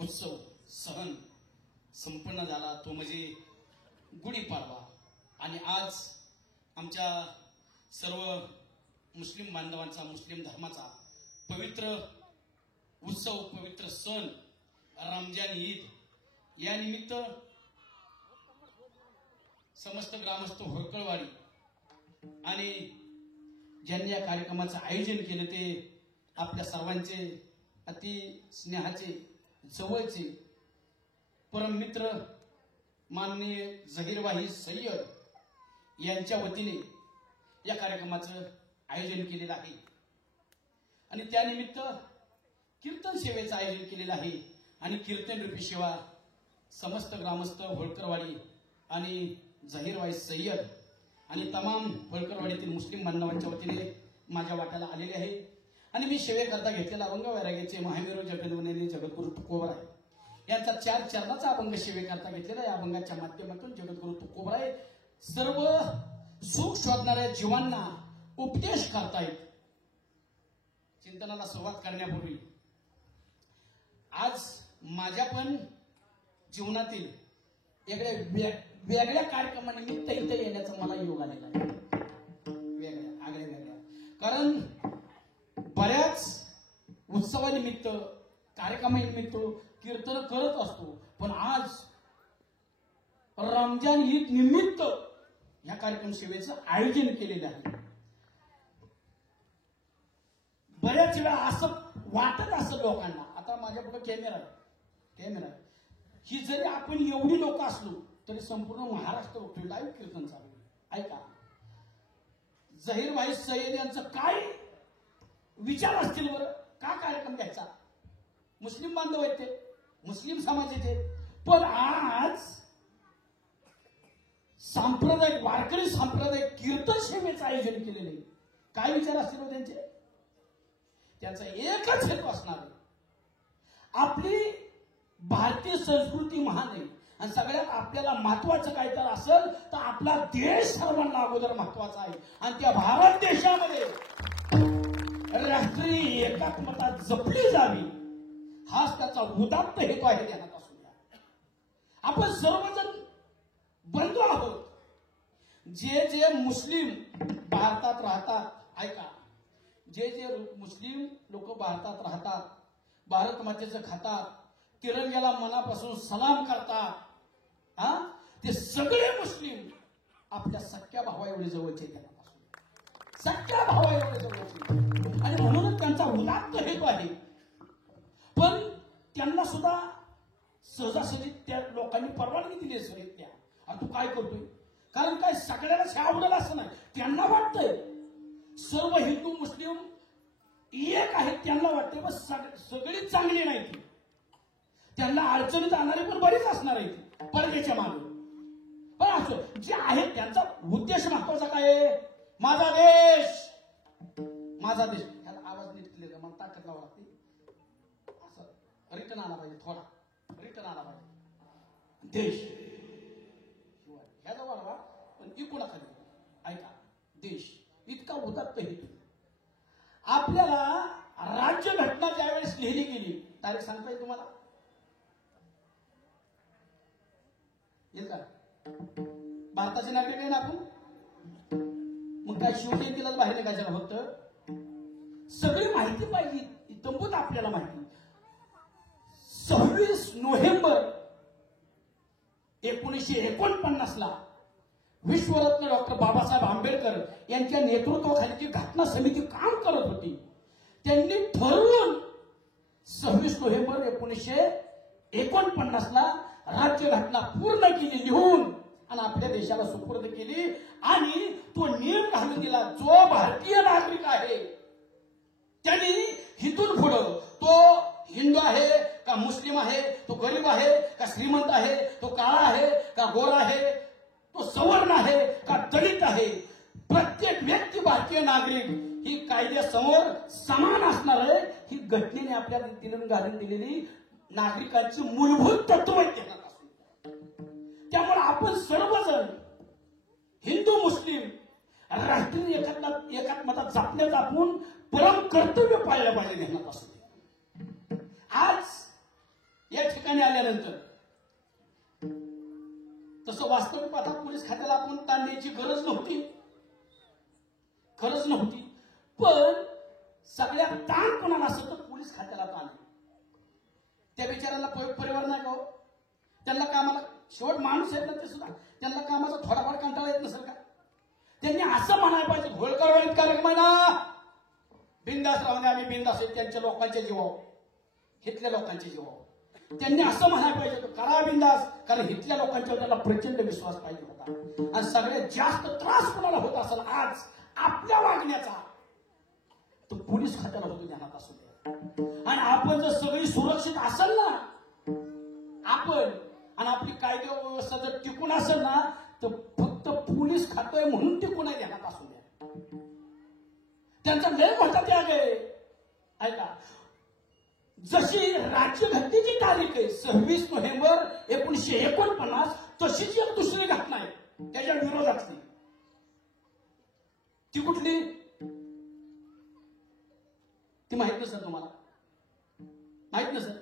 उत्सव सहन संपन्न झाला तो म्हणजे गुढीपाडवा। आणि आज आमच्या सर्व मुस्लिम बांधवांचा, मुस्लिम धर्माचा पवित्र उत्सव, पवित्र सण रमजान ईद या निमित्त समस्त ग्रामस्थ होळकळवाडी आणि ज्यांनी या कार्यक्रमाचं आयोजन केलं ते आपल्या सर्वांचे अति स्नेहाचे जवळचे परममित्र माननीय झहीरभाई सय्यद यांच्या वतीने या कार्यक्रमाचं आयोजन केलेलं आहे आणि त्यानिमित्त कीर्तन सेवेचं आयोजन केलेलं आहे आणि कीर्तन रूपी सेवा समस्त ग्रामस्थ होळकरवाडी आणि झहीरभाई सय्यद आणि तमाम होळकरवाडीतील मुस्लिम बांधवांच्या वतीने माझ्या वाट्याला आलेले आहे आणि मी सेवेकरता घेतलेला अभंग वैराग्याचे महामेरू जगद्वनेली जगद्गुरु तुकोबराय यांचा 4 चरणाचा अभंग सेवेकरता घेतलेला या अभंगाच्या माध्यमातून जगद्गुरु तुकोबराय सर्व सुख शोधणाऱ्या जीवांना उपदेश करतायत. चिंतनाला सुरुवात करण्यापूर्वी आज माझ्या पण जीवनातील वेगळ्या कार्यक्रमानिमित्त इथे येण्याचा मला योग आलेला आहे. वेगळ्या कारण बऱ्याच उत्सवानिमित्त कार्यक्रमानिमित्त कीर्तन करत असतो पण आज रमजान ईद निमित्त या कार्यक्रम सेवेचं आयोजन केलेलं आहे. बऱ्याच वेळा असं वाटत असं लोकांना आता माझ्या पुढे कॅमेरा ही जरी आपण एवढी लोक असलो तरी संपूर्ण महाराष्ट्र बघतोय लाईव्ह कीर्तन चालू आहे. ऐका झहीरभाई सय्यद यांचं काय विचार असतील बरं का कार्यक्रम घ्यायचा. मुस्लिम बांधव आहेत ते मुस्लिम समाजाचे पण आज सांप्रदायिक वारकरी सांप्रदायिक कीर्तन सेवेचं आयोजन केलेलं आहे. काय विचार असतील त्यांचे त्यांचा एकच हेतू असणार आहे आपली भारतीय संस्कृती महान आहे आणि सगळ्यात आपल्याला महत्वाचं काय तर असेल तर आपला देश सर्वांना अगोदर महत्वाचा आहे आणि त्या भारत देशामध्ये राष्ट्रीय एकात्मता जपली जावी हाच त्याचा उदात्त हेतू आहे. ध्यानात असू द्या आपण सर्वजण बंधू आहोत. जे मुस्लिम भारतात राहतात ऐका जे मुस्लिम लोक भारतात राहतात भारत मातेचं खातात तिरंग्याला मनापासून सलाम करतात ते सगळे मुस्लिम आपल्या सख्या भावा एवढे जवळचे सख्या भावा एवढे जवळचे आणि म्हणूनच त्यांचा उदात्त हेतू आहे. पण त्यांना सुद्धा सहजासहजी त्या लोकांनी परवानगी दिली असेल त्या तू काय करतोय कारण काय सगळ्यालाच हे आवडेल असं नाही. त्यांना वाटतंय सर्व हिंदू मुस्लिम एक आहेत त्यांना वाटते पण सगळीच चांगली नाही ती त्यांना अडचणी जाणारी पण बरीच असणार आहे पडद्याच्या मागे. पण असं जे आहेत त्यांचा उद्देश महत्वाचा काय आहे माझा देश ह्याला आवाज नीट केले मला ताकद लावा लागते असं रिटर्न आला पाहिजे थोडा रिटर्न आला पाहिजे देश ह्याचा वाढवा पण इकडा खाली ऐका देश इतका उदात्त हेतू. आपल्याला राज्यघटना ज्यावेळेस लिहिली गेली तारीख सांगता येईल तुम्हाला येईल का भारताचे नागरिक आहे ना आपण मग काय शिवजयंतीलाच बाहेर निघायचं का फक्त सगळी माहिती पाहिजे इतंभूत आपल्याला माहिती. 26 नोव्हेंबर 1949 ला विश्वरत्न डॉक्टर बाबासाहेब आंबेडकर यांच्या नेतृत्वाखाली जी घटना समिती काम करत होती त्यांनी ठरवून 26 नोव्हेंबर 1949 ला राज्यघटना पूर्ण केली लिहून आणि आपल्या देशाला सुपूर्द केली आणि तो नियम घालून दिला जो भारतीय नागरिक आहे त्यांनी हिथून पुढं तो हिंदू आहे का मुस्लिम आहे तो गरीब आहे का श्रीमंत आहे तो काळा आहे का गोरा आहे तो सवर्ण आहे का दलित आहे प्रत्येक व्यक्ती भारतीय नागरिक ही कायद्यासमोर समान असणार आहे ही घटनेने आपल्याला दिलं घालून दिलेली नागरिकांची मूलभूत तत्व घेणार असतो. त्यामुळे आपण सर्वजण हिंदू मुस्लिम राष्ट्रीय एकात्मता जपण्यात आपण परम कर्तव्य पाळलं पाहिजे घेण्यात असतो. आज या ठिकाणी आल्यानंतर तसं वास्तविक पाहता पोलीस खात्याला आपण ताण द्यायची गरज नव्हती पण सगळ्यात ताण कोणाला असं तर पोलीस खात्याला ताण त्या बिचाराला परिवार नाही का त्यांना कामाला शेवट माणूस आहेत ना ते सुद्धा, त्यांना कामाचा थोडाफार कंटाळा येत नसेल का? त्यांनी असं म्हणायला पाहिजे, होळकर इतका रकमाना बिंदास राहून आम्ही बिंदास आहेत त्यांच्या लोकांच्या जीवावर, हितल्या लोकांच्या जीवावर. त्यांनी असं म्हणायला पाहिजे करा बिंदास, कारण हितल्या लोकांच्यावर त्याला प्रचंड विश्वास पाहिजे होता. आणि सगळ्यात जास्त त्रास कोणाला होत असेल आज आपल्या वागण्याचा, तो पोलीस खात्याला होतो, ध्यानात असू द्या. आणि आपण जर सगळी सुरक्षित असेल ना आपण, आणि आपली कायदा व्यवस्था जर टिकून असेल ना, तर फक्त पोलीस खातोय म्हणून टिकून आहे, ध्यानात असू द्या. त्यांचा लय मोठा त्याग आहे. ऐका, जशी राज्यघटनेची तारीख आहे 26 नोव्हेंबर 1949, तशीच एक दुसरी घटना आहे त्याच्या विरोधातली. ती कुठली ती माहित नसेल तुम्हाला, माहित नसेल,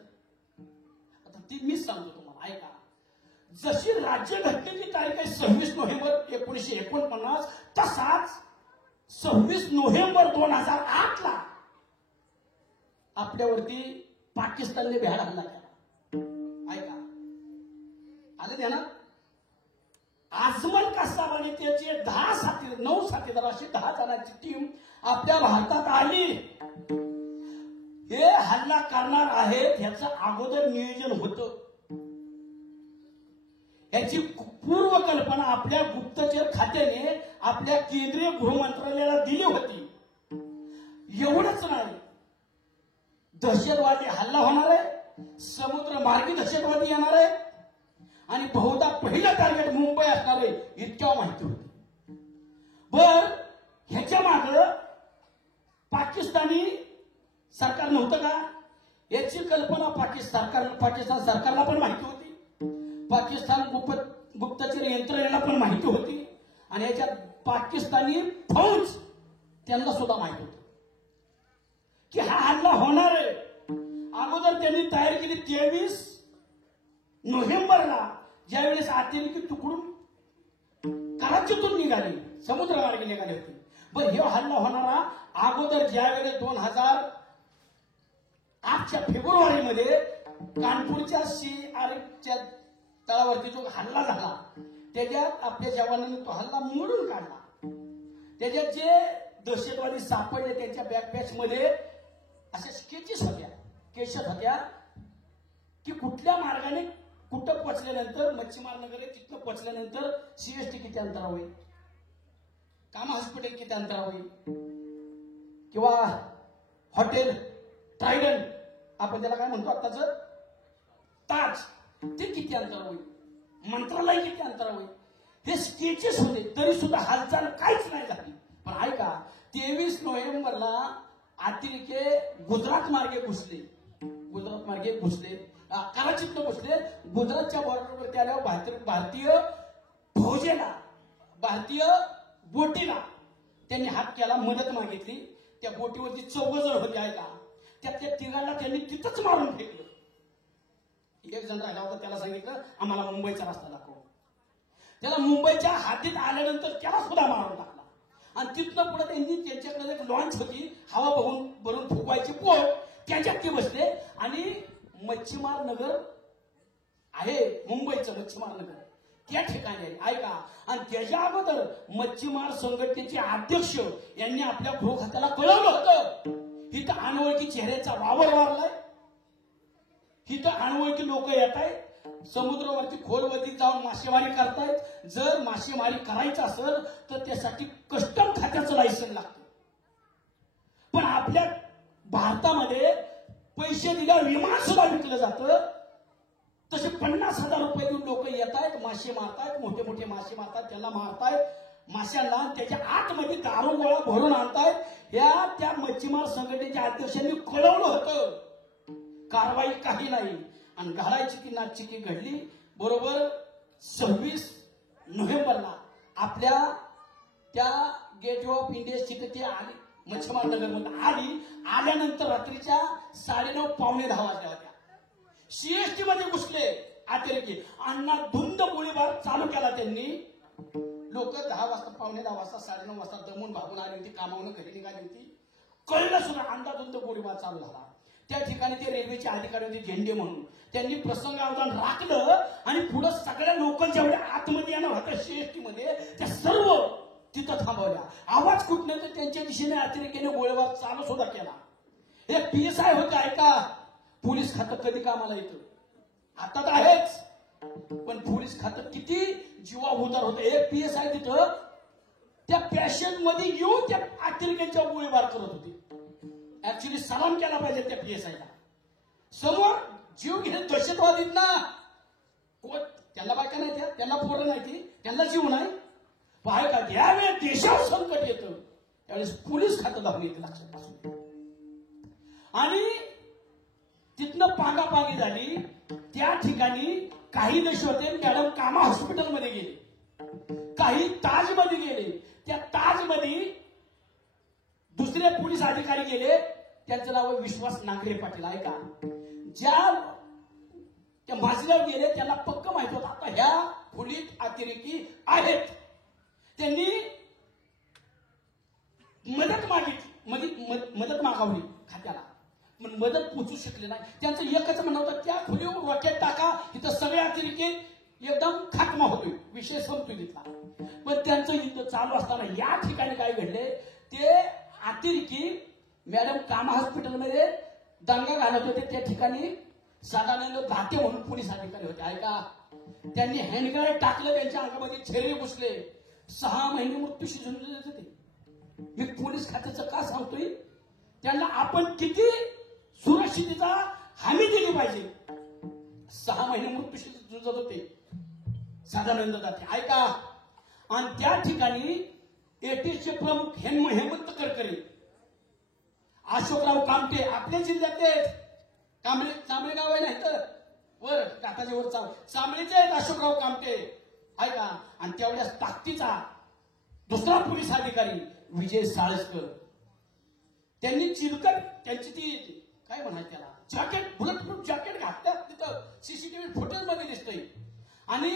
आता ती मीच सांगतो तुम्हाला. ऐका, जशी राज्यघटनेची तारीख आहे 26 नोव्हेंबर 1949, तसाच 26 नोव्हेंबर 2008 ला आपल्यावरती पाकिस्तानने भ्याड हल्ला केला. ऐका, आले ध्यानात, आजमल कसाब आणि त्याचे 9 साथीदार अशी 10 जणांची टीम आपल्या भारतात आली. हे हल्ला करणार आहेत ह्याचं अगोदर नियोजन होतं. याची पूर्वकल्पना आपल्या गुप्तचर खात्याने आपल्या केंद्रीय गृहमंत्रालयाला दिली होती. एवढंच नाही, दहशतवादी हल्ला होणार आहे, समुद्र मार्गी दहशतवादी येणार आहे, आणि बहुधा पहिलं टार्गेट मुंबई असणार आहे, इतक्या माहिती होती. बर, ह्याच्या माग पाकिस्तानी सरकार नव्हतं का? याची कल्पना पाकिस्तान सरकारला पण माहिती होती, पाकिस्तान गुप्तचर यंत्रणेला पण माहिती होती, आणि याच्यात पाकिस्तानी फौज त्यांना सुद्धा माहिती होती की हा हल्ला होणार आहे. अगोदर त्यांनी तयारी केली. 23 नोव्हेंबरला ज्यावेळेस अतिरेकी तुकडून कराचीतून निघाली, समुद्रमार्गे निघाली होती. पण हे हल्ला होणारा अगोदर ज्यावेळेस 2008च्या फेब्रुवारीमध्ये कानपूरच्या CRच्या तळावरती जो हल्ला झाला, त्याच्यात आपल्या जवानांनी तो हल्ला मोडून काढला. त्याच्यात जे दहशतवादी सापडले त्यांच्या बॅकपॅच मध्ये अशा स्केचेस होत्या, केसेस होत्या की कुठल्या मार्गाने कुठं पोचल्यानंतर मच्छीमार नगर आहे तिथनं पोचल्यानंतर CST किती अंतरावर होईल, कामा हॉस्पिटल किती अंतरावर होईल, किंवा हॉटेल ट्रायडन आपण त्याला काय म्हणतो आताच ताज, ते किती अंतरावर होईल, मंत्रालय किती अंतरावर होईल, हे स्केचेस होते. तरी सुद्धा हालचाल काहीच नाही झाली. पण ऐका, 23 नोव्हेंबरला अतिरेके गुजरात मार्गे घुसले, कराचीतनं घुसले. गुजरातच्या बॉर्डरवरती आल्यावर भारतीय फौजेला, भारतीय बोटीला त्यांनी हात केला, मदत मागितली. त्या बोटीवरती 14 जण होते. ऐका, त्यातल्या 3 त्यांनी तिथंच मारून फेकलं. एक जण राहिला होता, त्याला सांगितलं आम्हाला मुंबईचा रस्ता दाखव. त्याला मुंबईच्या हातीत आल्यानंतर त्याला सुद्धा मारून टाकला. आणि तिथनं पुढे त्यांनी त्यांच्याकडे एक लॉन्च होती, हवा भरून फुगवायची पोट, त्याच्यात ते बसले आणि मच्छीमार नगर आहे, मुंबईचं मच्छीमार नगर, त्या ठिकाणी आहे. ऐका, आणि त्याच्या अगोदर मच्छीमार संघटनेचे अध्यक्ष यांनी आपल्या गृह खात्याला कळवलं होतं, इथं अनोळखी चेहऱ्याचा वावर वारलाय, इथं अनोळखी लोक येत आहेत, समुद्रावरती खोलवरती जाऊन मासेमारी करतायत. जर मासेमारी करायचं असेल तर त्यासाठी कस्टम खात्याचं लायसन लागतं. पण आपल्या भारतामध्ये पैसे दिल्यावर विमान सुद्धा विकलं जातं. तसे 50,000 रुपये देऊन लोक येत आहेत, मासे मारतायत, मोठे मोठे मासे मारतात, त्याला मारतायत माशांना, त्याच्या आतमध्ये दारू गोळा भरून आणतायत. त्या मच्छीमार संघटनेच्या अध्यक्षांनी कळवलं होतं, कारवाई काही नाही. आणि घालायची की नाचची घडली. बरोबर 26 नोव्हेंबरला आपल्या त्या गेट ऑफ इंडिया तिथे ती आली, मच्छीमार नगर मध्ये आली. आल्यानंतर रात्रीच्या 9:30 पावणे 10 वाजल्या होत्या. CST मध्ये घुसले अतिरेकी, अण्णा धुंद गोळीबार चालू केला त्यांनी. लोक 10 वाजता, पावणे 10 वाजता, 9:30 वाजता दमून भागून आली होती, कामावून घरी निघाली होती. कळलं सुद्धा, अंदाधुंद गोळीबार चालू झाला. त्या ठिकाणी ते रेल्वेचे अधिकारी होते झेंडे म्हणून. त्यांनी प्रसंगावधान राखलं आणि पुढे सगळ्या लोकल जेवढ्या आतमध्ये येणार होत्या सीएसटी मध्ये त्या सर्व तिथं थांबवल्या. आवाज कुठनं तर त्यांच्या दिशेने अतिरेक्याने गोळीबार चालू सुद्धा केला. एक PSI होते, ऐका, पोलीस खातं कधी कामाला येतं, आता तर आहेच, पण पोलीस खातं किती जीवा उदार होतं. एक PSI तिथं त्या पॅशन मध्ये येऊन त्या अतिरेक्यांच्या गोळीबार करत होते. ऍक्च्युली सलाम केला पाहिजे त्या PSI ला. समोर जीव घेणे दहशतवादीत ना, त्यांना बायका नाही, त्यांना पोरं नाही, त्यांना जीव नाही. पाहाय का, ज्यावेळेस देशावर संकट येतं त्यावेळेस पोलीस खातं धावून येते, लक्षात असू. आणि तिथनं पांगापांगी झाली. त्या ठिकाणी काही नशे होते, मॅडम कामा हॉस्पिटलमध्ये गेले, काही ताजमध्ये गेले. त्या ताजमध्ये दुसरे पोलीस अधिकारी गेले, त्यांचं नाव विश्वास नागरे पाटील. ऐका, ज्या त्या माजल्यावर गेले त्यांना पक्क माहित होतं आता ह्या खोलीत अतिरेकी आहेत. त्यांनी मदत मागावली खात्याला, पण मदत पोचू शकले नाही. त्यांचं एकच म्हणणं होतं, त्या खोलीवर रॉकेट टाका, तिथं सगळे अतिरेकी एकदम खात्मा होतोय, विषय संपतोय तिथला. पण त्यांचं युद्ध चालू असताना या ठिकाणी काय घडले, ते अतिरेकी मॅडम कामा हॉस्पिटलमध्ये दंगा घालत होते. त्या ठिकाणी सदानंद दाते म्हणून पोलीस अधिकारी होते. ऐका, त्यांनी हँडग्रेनेड टाकलं, त्यांच्या अंगामध्ये छेरे घुसले, 6 महिने मृत्यूशी झुंजत होते. मी पोलीस खात्याचं का सांगतोय, त्यांना आपण किती सुरक्षितता हमी दिली पाहिजे. 6 महिने मृत्यूशी झुंजत होते सदानंद दाते. ऐका, आणि त्या ठिकाणी एटीएसचे प्रमुख हेमंत करकरे, अशोकराव कामटे आपल्या जिल्ह्यात आहेत, चांबळे गाव आहे, नाही तर वर काटाच्या वर चांबळेचे आहेत अशोकराव कामटे. ऐका, आणि तेवढ्याच ताकदीचा दुसरा पोलीस अधिकारी विजय साळसकर, त्यांनी चिलकट त्यांची ती काय म्हणायचं त्याला जॅकेट, बुलेट प्रूफ जॅकेट घातल्यात, तिथं सीसीटीव्ही फुटेज मध्ये दिसतंय. आणि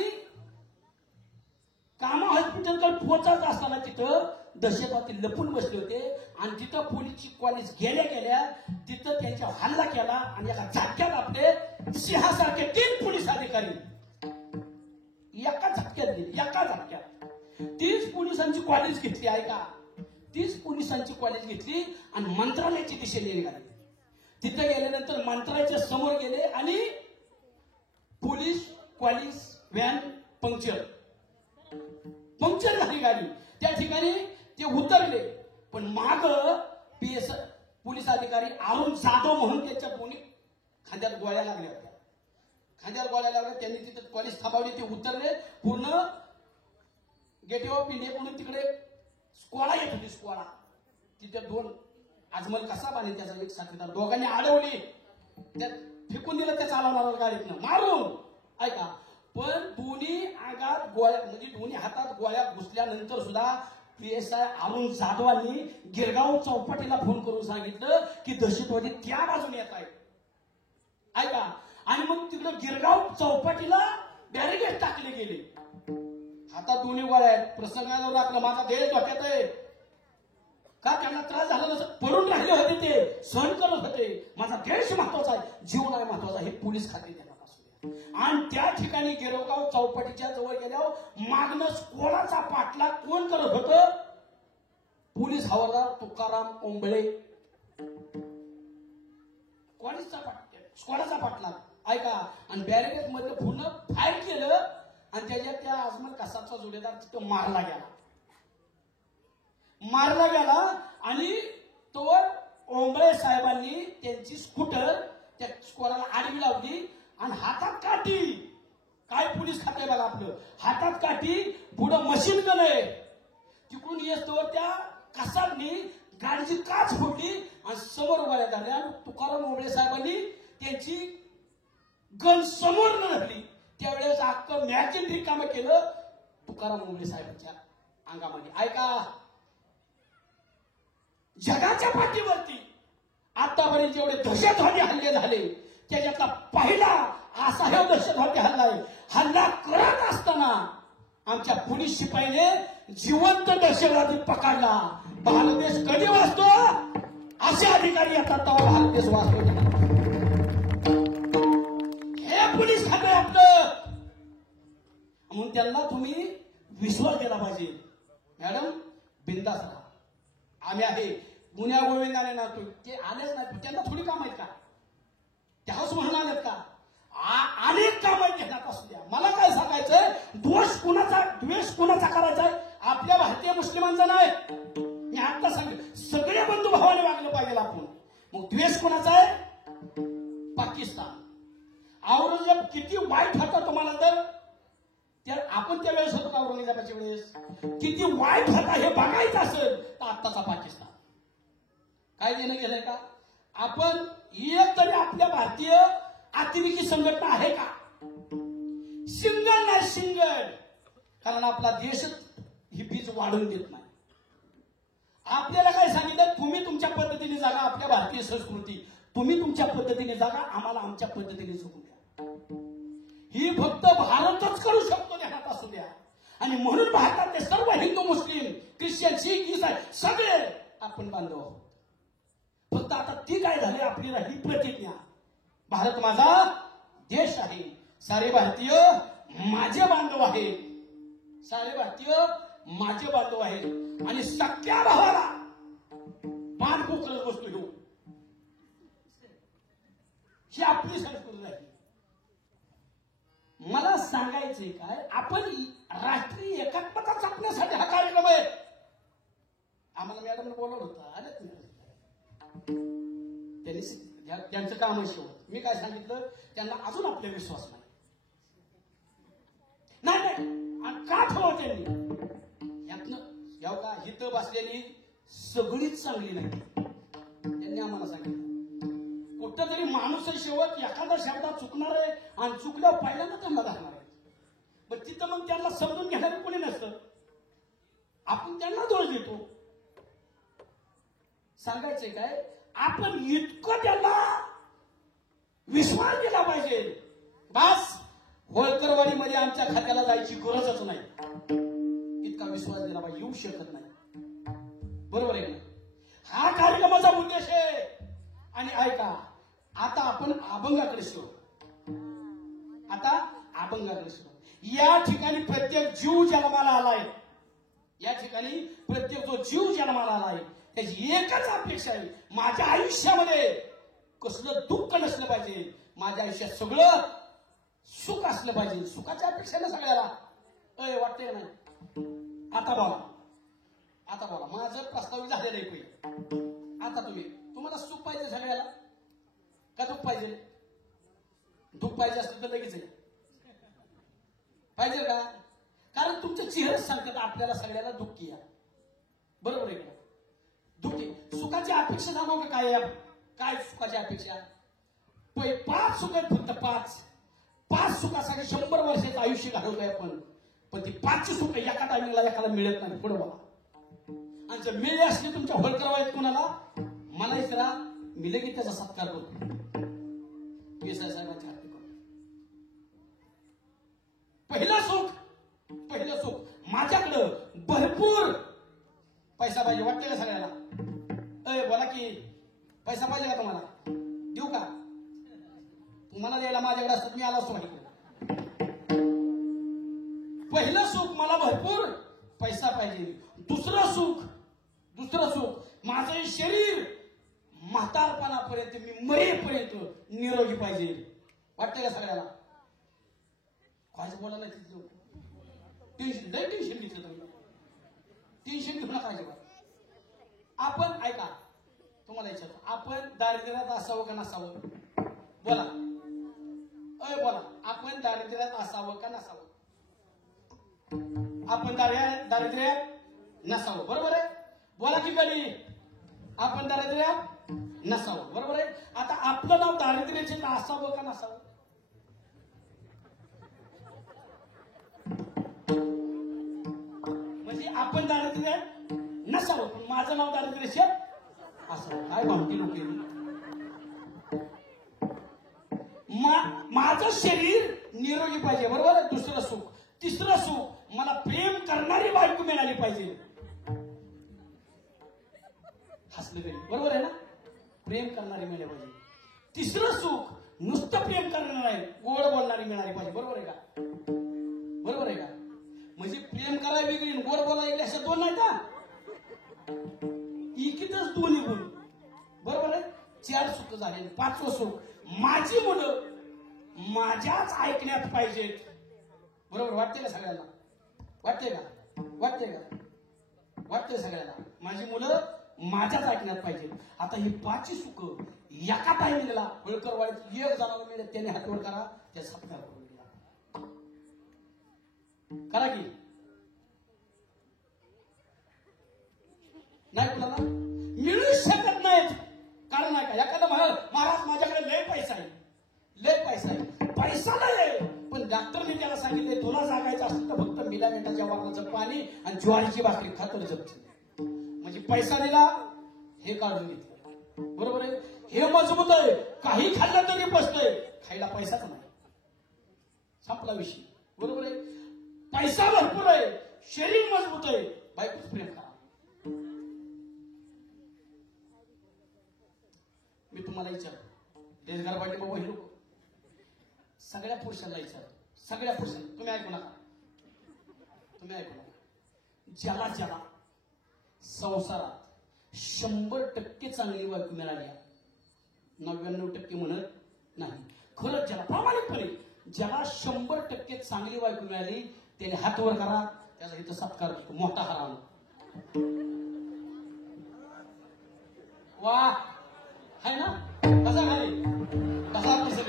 कामा हॉस्पिटलकडे पोहोचत असताना तिथं दहशतवादी लपून बसले होते आणि तिथं पोलीसची कॉलेज गेल्या तिथं त्यांच्यावर हल्ला केला आणि एका झटक्यात आपले सिंहासारखे 3 पोलीस अधिकारी एका झटक्यात दिले. एका झटक्यात 30 पोलिसांची कॉलेज घेतली. ऐका, 30 पोलिसांची कॉलेज घेतली आणि मंत्रालयाची दिशेने निघाली. तिथे गेल्यानंतर मंत्रालयाच्या समोर गेले आणि पोलीस कॉलेज व्हॅन पंक्चर झाली गाडी. त्या ठिकाणी ते उतरले, पण माग पोलीस अधिकारी अरुण जाधव म्हणून त्यांच्या दोन्ही खांद्यात गोळ्या लागल्या होत्या. खांद्यात गोळ्या लागल्या, त्यांनी तिथे कॉलेज थांबवली, ते उतरले. पूर्ण गेट ऑफ इंडिया म्हणून तिकडे स्क्वॉडा येत होती. स्क्वॉडा तिथे 2 अजमल कसाब आणि त्याचा एक साथीदार, दोघांनी अडवली, त्यात फेकून दिलं त्या चालवणाऱ्या गाडीतनं मारून. ऐका, पण दोन्ही अंगात गोळ्या, म्हणजे दोन्ही हातात गोळ्या घुसल्यानंतर सुद्धा PSI अरुण जाधवांनी गिरगाव चौपाटीला फोन करून सांगितलं की दहशतवादी त्या बाजूने येत आहेत. ऐका, आणि मग तिकडे गिरगाव चौपाटीला बॅरिकेड टाकले गेले. हातात दोन्ही गोळ्या आहेत. प्रसंगावर लागलं, माझा देश धोक्यात आहे का, त्यांना त्रास झाला नसं, पडून राहिले होते, ते सहन करत होते. माझा देश महत्वाचा आहे, जीव नाही महत्वाचा, हे पोलीस खाते त्यांना. आणि त्या ठिकाणी गिरगाव चौपाटीच्या जवळ गेल्यावर मागणं स्क्वॉडाचा पाठलाग कोण करत होतं, पोलीस हवालदार तुकाराम ओंबळे, स्क्वॉडाचा पाठलाग. ऐका, आणि बॅरिकेड मध्ये पूर्ण फाईट केलं आणि त्याच्यात त्या अजमल कसाबचा जोडीदार तिथं मारला गेला. आणि तोवर ओंबळे साहेबांनी त्यांची स्कूटर त्या स्क्वॉडाला आडवी लावली आणि हातात काठी, काय पोलीस खाते बघा आपलं, हातात काठी, पुढं मशीन गन आहे. तिकडून येतोवर त्या कसाबनी गाडीची काच फोडली आणि समोर गोळ्या झाल्या. आणि तुकाराम ओंबळे साहेबांनी त्यांची गन समोर न धरली. त्यावेळेस अख्खं मॅचिन रिकामं केलं तुकाराम ओंबळे साहेबांच्या अंगामध्ये. ऐका, जगाच्या पाठीवरती आतापर्यंत जेवढे दहशतवादी हल्ले झाले त्याच्यातला पहिला असा हे दहशतवादी हल्ला आहे. हल्ला करत असताना आमच्या पोलीस शिपाईने जिवंत दहशतवादी पकडला. भारत देश कधी वाचतो, असे अधिकारी येतात तेव्हा भारत देश वाचतो. पोलीस खातं आहे आपलं. म्हणून त्यांना तुम्ही विश्वास दिला पाहिजे. मॅडम बिंदास राहा, आम्ही आहे. गुन्ह्या गोविंदाने ना ते आलेच नाही, त्यांना थोडी काम आहेत का? त्याच म्हणून आलेत का? अनेक काम आहेत घेण्यात असू द्या. मला काय सांगायचंय, द्वेष कोणाचा करायचा आहे? आपल्या भारतीय मुस्लिमांचा नाही. मी आता सांगितलं सगळे बंधू भावाने वागलं पाहिजे आपण. मग द्वेष कोणाचा आहे? पाकिस्तान. औरंगजेब किती वाईट होता तुम्हाला तर आपण त्यावेळेस होतो का? औरंगजेबाच्या वेळेस किती वाईट होता हे बघायचं असेल तर आत्ताचा पाकिस्तान. काय देणं गेलंय का? आपण एक तरी आपल्या भारतीय अतिरेकी संघटना आहे का? सिंगल नाही, सिंगल. कारण आपला देश ही बीज वाढून देत नाही. आपल्याला काय सांगितलं, तुम्ही तुमच्या पद्धतीने जागा, आपल्या भारतीय संस्कृती तुम्ही तुमच्या पद्धतीने जागा, आम्हाला आमच्या पद्धतीने जगू द्या. ही फक्त भारतच करू शकतो, ध्यानात असू द्या. आणि म्हणून भारतातले सर्व हिंदू, मुस्लिम, ख्रिश्चन, शीख, ईसाई सगळे आपण बांधव आहोत. फक्त आता ती काय झाली, आपली राहिली प्रतिज्ञा. भारत माझा देश आहे, सारे भारतीय माझे बांधव आहेत, सारे भारतीय माझे बांधव आहेत. आणि सख्या भावाला बाण पोखरत बसतो ह्यो, ही आपली संस्कृती आहे. मला सांगायचंय काय, आपण राष्ट्रीय एकात्मता जपण्यासाठी हा कार्यक्रम आहे. आम्हाला मॅडमने बोलवलं होतं, आलेच नाही. त्यांचं काम आहे शेवट. मी काय सांगितलं, त्यांना अजून आपला विश्वास नाही. का ठेवा त्यांनी यातनं याव का? इथं बसलेली सगळीच चांगली नाही, त्यांनी आम्हाला सांगितलं. कुठं तरी माणूस आहे शेवट, एखादा शब्दात चुकणार आहे आणि चुकल्या पहिल्यांदा त्यांना धरणार आहे. पण तिथं मग त्यांना समजून घेणारे कोणी नसतं, आपण त्यांना दोष देतो. सांगायचंय काय, आपण इतकं त्यांना विश्वास दिला पाहिजे. बस होळकरवाडीमध्ये आमच्या खात्याला जायची गरजच नाही, इतका विश्वास दिला पाहिजे. येऊ शकत नाही, बरोबर आहे ना? हा कार्यक्रमाचा उद्देश आहे. आणि ऐका, आता आपण अभंगाकडे शिरू. आता अभंगाकडे शिरू. या ठिकाणी प्रत्येक जीव जन्माला आलाय. या ठिकाणी प्रत्येक जो जीव जन्माला आलाय त्याची एकच अपेक्षा आहे, माझ्या आयुष्यामध्ये कसलं दुःख नसलं पाहिजे, माझ्या आयुष्यात सगळं सुख असलं पाहिजे. सुखाच्या अपेक्षा ना सगळ्याला वाटते नाही. आता बोला, आता बोला. माझं प्रस्तावित झालेलं आहे पहिले. आता तुम्हाला सुख पाहिजे सगळ्याला का दुःख पाहिजे? दुःख पाहिजे असलं तर लगेच पाहिजे का? कारण तुमचे चेहरेच सांगतात आपल्याला सगळ्याला दुःखी आहे, बरोबर आहे का? दुःखी. सुखाची अपेक्षा सांगू का? काय सुखाची अपेक्षा? 5 सुख आहेत, फक्त 5 सुखासाठी 100 वर्षाचं आयुष्य घालवतोय आपण. पण ती 5 सुख एका टायमिंगला एखादा मिळत नाही. पुढे बघा. आणि जर मिळले असले तुमच्या होळकरवाडीत कोणाला, मला इतरा मिले की त्याचा सत्कार करतो. पेसाय साहेबांच्या हाती करतो. पहिलं सुख माझ्याकडं भरपूर पैसा पाहिजे. वाटते का सगळ्याला? बोला की पैसा पाहिजे का तुम्हाला? देऊ का? तुम्हाला द्यायला माझ्याकडे असतं, मी आला असतो माहिती. पहिलं सुख मला भरपूर पैसा पाहिजे. दुसरं सुख माझं शरीर म्हातारपणापर्यंत, मी मरेपर्यंत निरोगी पाहिजे. वाटतंय का सगळ्याला? काय बोला नाही तिथलं टेन्शन घेतलं तुम्ही. टेन्शन घेऊ नका अजिबात. आपण ऐका, तुम्हाला विचारतो, आपण दारिद्र्यात असावं का नसावं? बोला, बोला. आपण दारिद्र्यात असावं का नसावं? आपण दारिद्र्यात नसावं, बरोबर आहे? बोला की कधी आपण दारिद्र्यात नसावं, बरोबर आहे? आता आपलं नाव दारिद्र्याचे असावं का नसावं? म्हणजे आपण दारिद्र्यात नसावं, पण माझं नाव दारिद्र्याचे असावं. काय म्हणते लोक? माझं शरीर निरोगी पाहिजे, बरोबर आहे? दुसरं सुख. तिसरं सुख, मला प्रेम करणारी बायको मिळाली पाहिजे. हसलं तरी बरोबर आहे ना? प्रेम करणारी मिळाली पाहिजे. तिसरं सुख, नुसतं प्रेम करणार नाही, गोड बोलणारी मिळाली पाहिजे. बरोबर आहे का? बरोबर आहे का? म्हणजे प्रेम करायला वेगळी, गोड बोलायला अशा दोन नाही का? इकितच दोन्ही गुण. बरोबर आहे? 4 सुख झाले. 5वं सुख, माझी मुलं माझ्याच ऐकण्यात पाहिजेत. बरोबर वाटते का सगळ्यांना? वाटते का? वाटते का? वाटते सगळ्यांना? माझी मुलं माझ्याच ऐकण्यात पाहिजेत. आता ही 5 सुख एका टायमिंगला होळकर वाढीत एक जणाला मिळेल, त्याने हातवर करा, त्या सत्कार करून दिला करा की नाही. कुणाला मिळू शकत नाहीत. कारण नाही का? एखादा म्हणाल महाराज माझ्याकडे लय पैसा आहे, लय पैसा आहे. पैसा नाही, पण डॉक्टरने त्याला सांगितले तुला जागायचं असेल तर फक्त मिलामेटाच्या वाटण्याचं पाणी आणि ज्वारीची भाकरी खातर जगते. म्हणजे पैसा दिला, हे काढून घेतलं. बरोबर आहे? हे मजबूत आहे. काही खाल्लं तरी बसतंय, खायला पैसाच नाही. संपला विषय. बरोबर आहे? पैसा भरपूर आहे, शरीर मजबूत आहे, बायकोच प्रेम करा. मी तुम्हाला विचारतो, देशगार पाटील बाबा हे लोक सगळ्या पुरुषांना विचारतो, सगळ्या पुरुषांना. तुम्ही ऐकू नका, तुम्ही ऐकू नका. ज्याला ज्याला संसारात 100% चांगली बायको मिळाली, 99% म्हणत नाही, खरंच ज्याला प्रामाणिकपणे ज्याला 100% चांगली बायको मिळाली त्याने हात वर करा, त्याचा इथं सत्कार करतो मोठा हराम. वा है ना? कसा खाली कसा कसं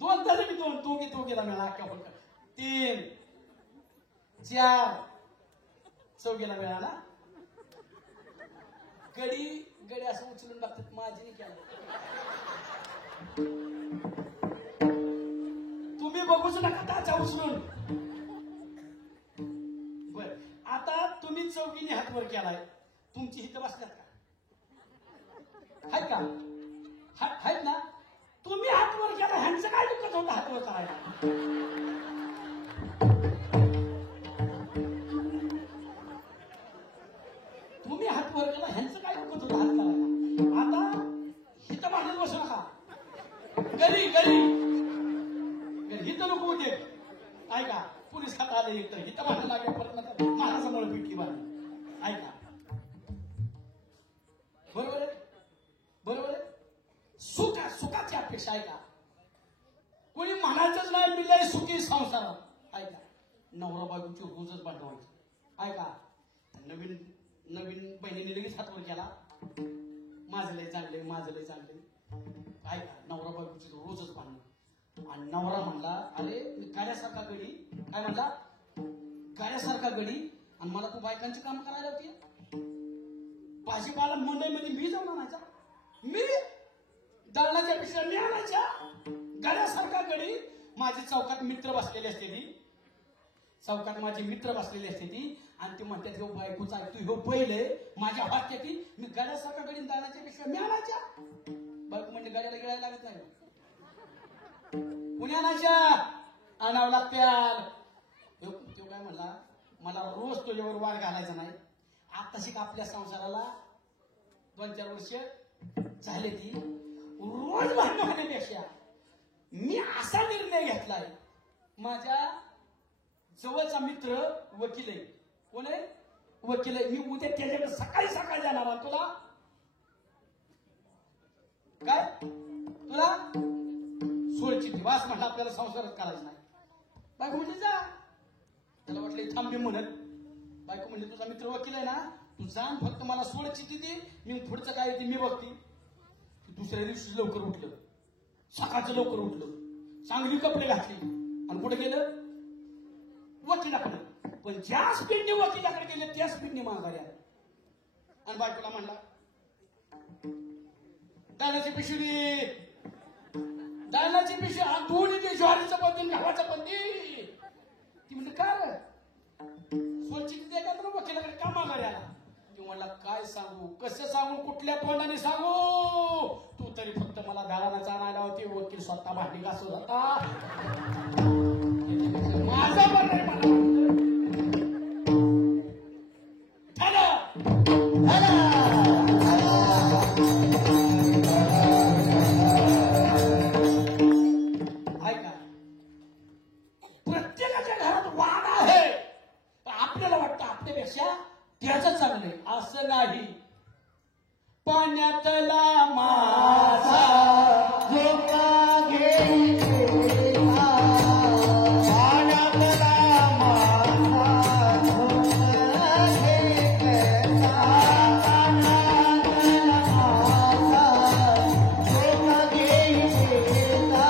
2 झाले की 2 तो गेला मिळाला अख्ख्या फक्त 3 4 चौघीला मिळाला. गडी असं उचलून बघतात, माझी नाही केलं. तुम्ही बघूच नका त्याच्या उचलून. बर, आता तुम्ही चौघीने हातवर केलाय, तुमची हित बसल्यात का? आहेत का? आहेत ना? तुम्ही हातवर केला, ह्यांचं काय दुःखच होतं हातवर करायला? तुम्ही हातवर केला, ह्यांचं काय दुःखत होतं हात करायला? आता हित भांडत बसू नका. गली हित नको होते. ऐका, पोलीस खात आले एक तर हित भांडण लागेल, परत महाराजामुळे पिटली बांधली. ऐका, बरोबर आहे? बरोबर आहे? सुखाची अपेक्षा. ऐका, कोणी म्हणायचंच नाही मी लय सुखी संसारात. ऐका, नवरा बायकोची रोजच भांडवायची. ऐका, नवीन बहिणीने लगेच हातवर केला, माझं लय चांगलंय, माझं लय चांगलंय. ऐका, नवरा बायकोची रोजच भांडण. आणि नवरा म्हणला, अरे गाड्यासारखा गडी, काय म्हणला? गाड्यासारखा गडी, आणि मला तू बायकांची काम करायला होती. भाजीपाला मंडईमध्ये मी जाऊन आणायचा, मी दळणाच्या पेक्षा मी आणायच्या. गाड्यासारखा गडी. माझी चौकात मित्र बसलेले असते ती, चौकात माझे मित्र बसलेले असते ती, आणि ते म्हणतात ह्यो बायकोचा तू ह्यो बैल आहे, माझ्या वाटते ती. मी गाड्यासारखा गडी दळणाच्या पेक्षा मी आणायच्या. बायको म्हणजे गाड्याला गिळायला लागत नाही, पुण्या आणायच्या, आणावं लागत्या. तो काय म्हणला, मला रोज तुझ्यावर वार घालायचा नाही. आताशी आपल्या संसाराला 2-4 वर्ष झाले ती, रोज भांडण होण्यापेक्षा मी असा निर्णय घेतलाय, माझ्या जवळचा मित्र वकील आहे. कोण आहे? वकील आहे. मी उद्या त्याच्याकडे सकाळी जाणार. तुला काय? तुला सोडचिठ्ठी वास म्हणला, आपल्याला संसारात करायचं नाही. बायको म्हणजे जा. त्याला वाटलं थांबे म्हणत. बायको म्हणजे तुझा मित्र वकील आहे ना, तू जाण, फक्त मला सोडचिठ्ठी दे, मी पुढचं काय ते मी बघते. दुसऱ्या दिवशी लवकर उठलं, सकाळचं लवकर उठलं, चांगली कपडे घातली, आणि कुठे गेलं? वकिलाकडे. पण ज्या स्पीडने वकिलाकडे गेले त्या स्पीडने माघारी आला. आणि बायकोला म्हणला, दाण्याची पिशवी, दाण्याची पिशवी, आणि दोन्ही ते ज्वारीचं पत्ती, गव्हाचं पत्ती. ती म्हणजे काय सोडचिठ्ठी द्या का? वकिलाकडे का माघारी आला? ती म्हणला, काय सांगू, कसं सांगू, कुठल्या तोंडाने सांगू? तू तरी फक्त मला दारानाचा आणायला होती, वकील स्वतः भांडी घासत होता. माझा बरं मला त्याच्यापेक्षा त्याचं चांगलंय असं नाही. पाण्यातला मासा झोका घेईना, पाण्यातला मासा झोका घेईना, पाण्यातला मासा झोका घेईना,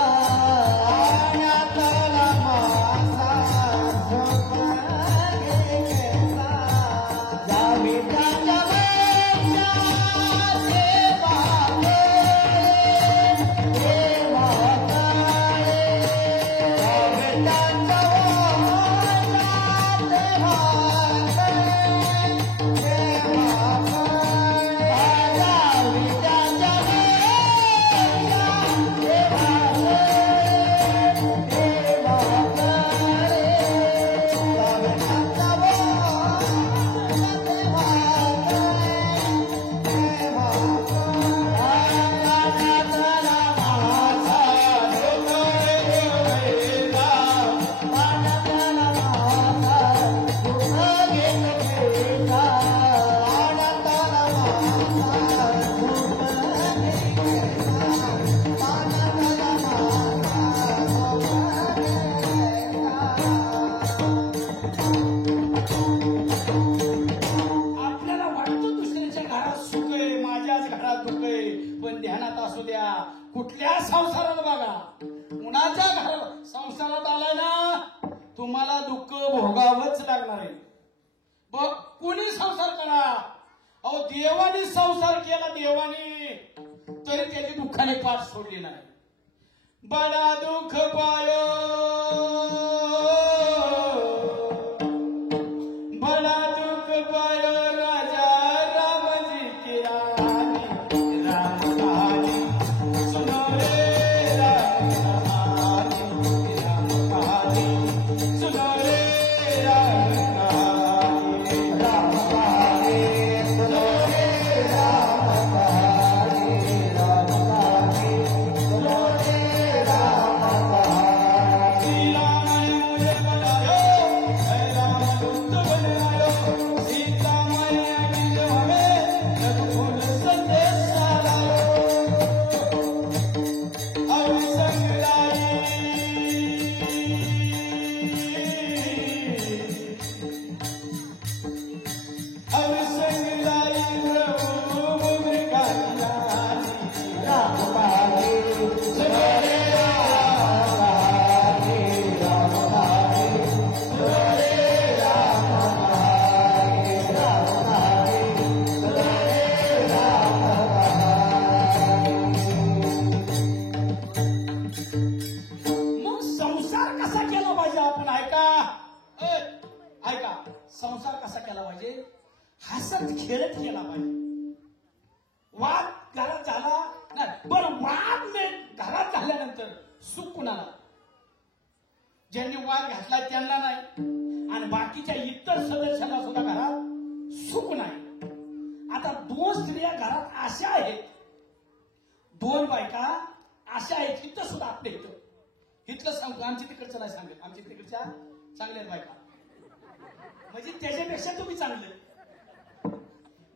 पाण्यातला मासा झोका घेईना. जावे त्याच्या कुठल्या संसारात बघा, कुणाच्या घर संसारात आलाय ना तुम्हाला दुःख भोगावंच लागणार आहे. बघ कुणी संसार करा, अहो देवानी संसार केला देवानी तरी त्याची दुःखाने पाठ सोडली नाही. बडा दुःख पायो, बडा दुःख पायो राजा रामजी की रानी, राम कहानी सुनो रे, राम कहानी, राम कहानी सुनो रे, राम कहानी, राम कहानी सुनो रे, राम कहानी, राम कहानी सुनो रे, राम कहानी. श्री राम ने मुझे बनायो, है राम दूत बनायो, सीता मैया बीज हमें रघुकुल संदेश लायो. अब संग लाई, अब संग लाई प्रभु मृगानी रानी, राम कहानी सुनो रे, राम कहानी, राम कहानी सुनो रे, राम कहानी, राम कहानी सुनो रे, राम कहानी. मग संसार कसा केला पाहिजे आपण ऐका, ऐका संसार कसा केला पाहिजे, हसत खेळत केला पाहिजे. वाद घरात झाला नाही, बरं वाद घरात झाल्यानंतर सुख कुणाला, ज्यांनी वाद घातलाय त्यांना नाही आणि बाकीच्या इतर सदस्यांना सुद्धा घरात सुख नाही. आता दोन स्त्रिया घरात अशा आहेत, दोन बायका अशा आहेत, इथं सुद्धा आपल्या इथलं सांगतो, आमच्या तिकडचं नाही सांगेल, आमच्या तिकडच्या चांगल्या बायका म्हणजे त्याच्यापेक्षा तुम्ही चांगले.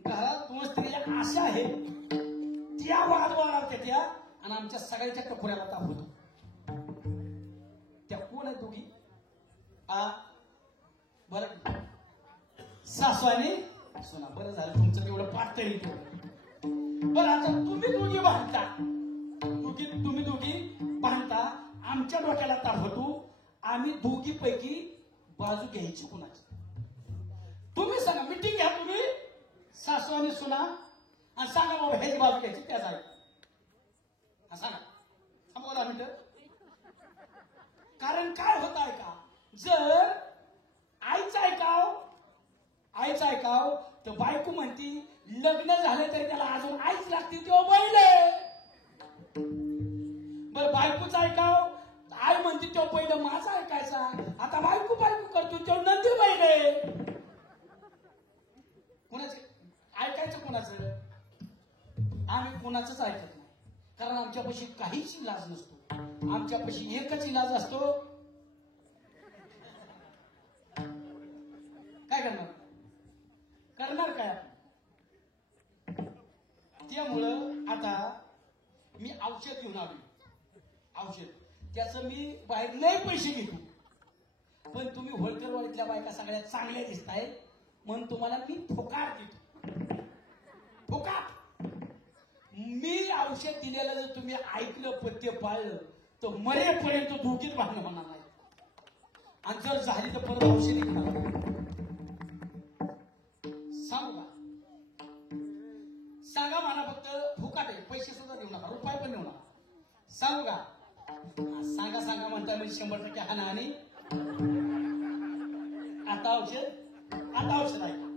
घरात दोन स्त्रिया अशा आहेत, त्या वाद वाढवत्या त्या आणि आमच्या सगळ्याच्या टकोऱ्याला ताप होतो. त्या कोण आहेत दोघी? बरं सासू आणि सोना. बरं झालं तुमचं तेवढं पाठ तरी. बरं आता तुम्ही दोघी भांडता, तुम्ही दोघी भांडता, आमच्या डोक्याला ताप होतो. आम्ही दोघी पैकी बाजू घ्यायची कुणाची? तुम्ही सांगा, मिटिंग घ्या तुम्ही सासू आणि सुना आणि सांगा बाबा ह्याची बाजू घ्यायची त्याच आहे. सांगा बोला मिनिट. कारण काय होत आहे का, जर आईचं ऐकाव तर बायको म्हणती लग्न झाले तरी त्याला अजून आईच लागते तेव्हा बैल. बरं बायकोच ऐकाव, आई म्हणते तेव्हा पहिलं माझा ऐकायचा, आता बायको करतो तेव्हा नंदी बैल. कोणाचे ऐकायचं कोणाचं? आम्ही कोणाचंच ऐकत नाही, कारण आमच्यापाशी काहीच इलाज नसतो. आमच्यापाशी एकच इलाज असतो, काय करणार? आता मी औषध घेऊन आलो, औषध त्याचं मी बाहेर लय पैसे घेतो, पण तुम्ही होळकरवाडीतल्या बायका सगळ्या चांगल्या दिसताय म्हणून तुम्हाला मी फुकाट देतो, फुकाट. मी औषध दिलेलं जर तुम्ही ऐकलं, पथ्य पाळलं तर मरेपर्यंत दोघीत भांडणं होणार नाही, आणि जर झाली तर परत औषध घेणार. सांगू का? सांगा मला, फक्त फुकाट आहे, पैसे सुद्धा देऊ नका, रुपये पण देऊ नका. सांगू का? सांगा सांगा म्हणता मी 100% हानी. आता औषध ऐका,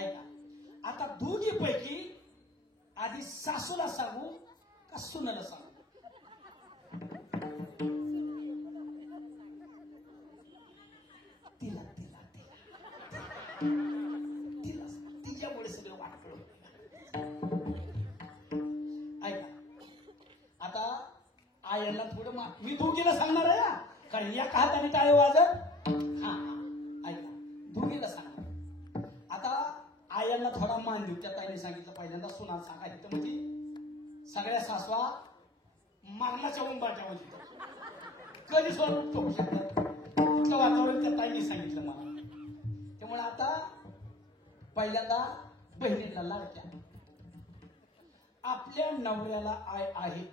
ऐका. आता दोन्ही पैकी आधी सासूला सांगू का सुनेला सांगू? तिला तिला तिला तिच्यामुळे सगळं वाटलं. ऐका, आता आयांना थोडं मी दोघीला सांगणार आहे, कारण एका हाताने टाळे वाजत. हा, ऐका, दोघीला सांगणार. आता आयांना थोडा मान देऊ. त्या ताईने सांगितलं पहिल्यांदा सुनाला सांगायचं, म्हणजे सगळ्या सासवा मागण्याच्या उंबाच्या होती, कधी स्वरूप होऊ शकतात. इथलं वातावरण त्या ताईने सांगितलं मला. त्यामुळे आता पहिल्यांदा बहिणीला लाडक्या, आपल्या नवऱ्याला आय आहे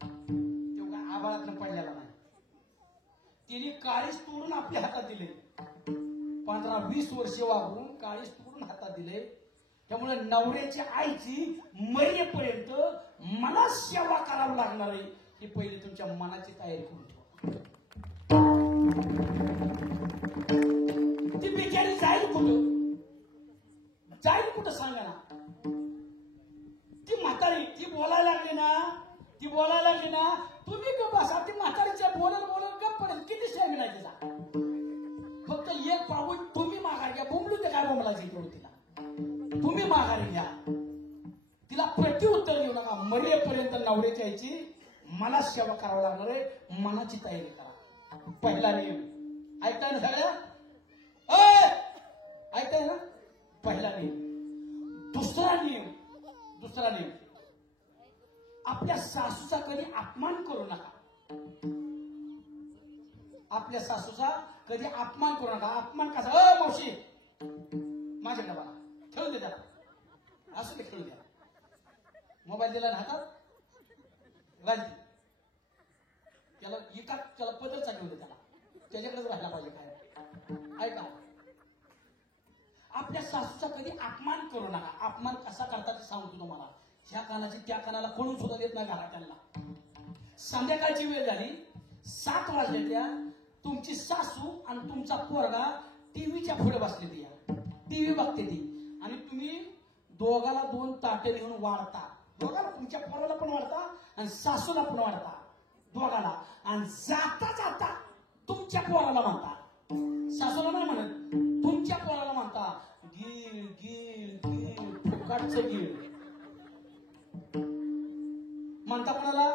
तेव्हा आभाळातनं पडलेला नाही. तिने काळीच तोडून आपल्या हातात दिले, 15-20 वर्षे वागून काळीच तोडून हातात दिले. त्यामुळे नवऱ्याची आईची मरेपर्यंत मला सेवा करावी लागणार आहे, ही पहिली तुमच्या मनाची तयारी करून ठेवा. ती बिचारी जाईल कुठं सांगा ना. ती म्हातारी ती बोलायला लागली ना, तुम्ही गप बसा. ती म्हातारीच्या बोलत गप पडेल. किती स्टॅमिना तिचा, फक्त एक पाऊल तुम्ही माघार घ्या. बोंबलू ते काय बोंबलायचं तेवढं तिला, तुम्ही माघारी घ्या. तिला प्रत्युत्तर देऊ नका. मरेपर्यंत नवऱ्याच्या आईची मला सेवा करावं लागणार आहे, मनाची तयारी करा. पहिला नियम ऐकताय ना सगळ्या? ऐकताय ना? पहिला नियम. दुसरा नियम, आपल्या सासूचा कधी अपमान करू नका. आपल्या सासूचा कधी अपमान करू नका. अपमान कसा? मावशी माझ्याकडे बघा, खेळून दे त्याला, असं ते खेळून द्या. मोबाईल दिला ना हातात, घालते त्याला एकाच, त्याला पदरचा घेऊन दे, त्याला त्याच्याकडेच राहायला पाहिजे. काय ऐका, आपल्या सासूचा कधी अपमान करू नका. अपमान कसा करतात ते सांगतो तुम्हाला. ह्या कानाची त्या कानाला कोणून सुद्धा देत नाही घरात त्यांना. संध्याकाळची वेळ झाली, 7 वाजल्या, तुमची सासू आणि तुमचा पोरगा टीव्हीच्या पुढे बसले, टीव्ही बघते ती, आणि तुम्ही दोघाला 2 ताटे घेऊन वाढता. दोघाला, तुमच्या पोराला पण वाढता आणि सासूला पण वाढता, दोघाला. आणि जाता जाता तुमच्या पोराला म्हणता, सासूला नाही म्हणत, तुमच्या पोराला म्हणता, गिळ गिळ गिळ, फुकाटचं गिळ म्हणता. कोणाला?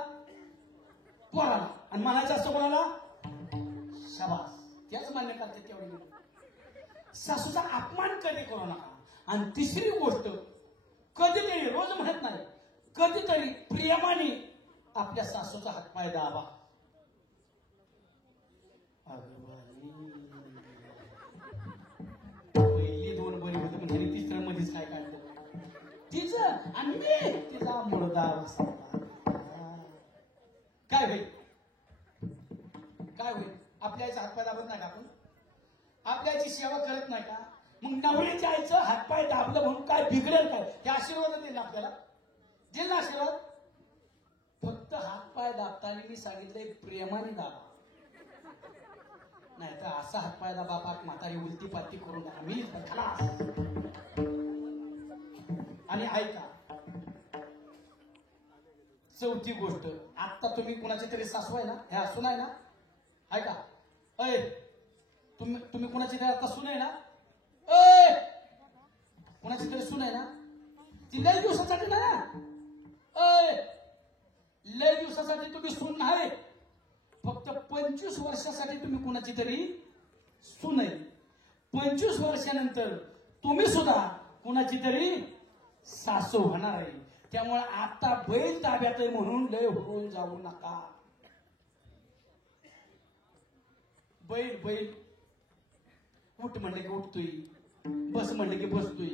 पोराला. आणि म्हणायचं असतं कोणाला? शाबास, त्याच मान्य करते तेवढी. सासूचा अपमान कधी करू नका. आणि तिसरी गोष्ट, कधीतरी, रोज म्हणत नाही, कधीतरी प्रेमाने आपल्या सासूचा हातपाय दाबा. पहिली 2 बरी होती, म्हणजे तिसऱ्या मध्येच काय काढलं तिचं, आणि मी तिचा मुळदा. काय होईल? आपल्या आईचा हातपाय दाबत नाही का आपण? आपल्या आईची सेवा करत नाही का? मग नवऱ्याच्या आईचं हातपाय दाबलं म्हणून काय बिघडेल काय? हे आशीर्वाद देईल आपल्याला, देईल ना आशीर्वाद. फक्त हातपाय दाबताना मी सांगितलंय प्रेमाने दाबा, नाही तर असा हातपाय दाबा पाक म्हातारी उलटी पालटी करून द्या मी खलास. आणि ऐका, चौथी गोष्ट, आता तुम्ही कुणाची तरी सासू आहे ना, हे असून आहे ना, ऐका, तुम्ही कुणाची तरी आता सून आहे ना, कुणाची तरी सून आहे ना, ती लय दिवसासाठी ना, लय दिवसासाठी तुम्ही सून नाही, फक्त 25 वर्षासाठी तुम्ही कुणाची तरी सून आहे. 25 वर्षानंतर तुम्ही सुद्धा कुणाची तरी सासू होणार आहे. त्यामुळे आता बैल ताब्यात आहे म्हणून लय होऊन जाऊ नका. बैल बैल उठ म्हणलं की उठतोय, बस म्हणलं की बसतोय,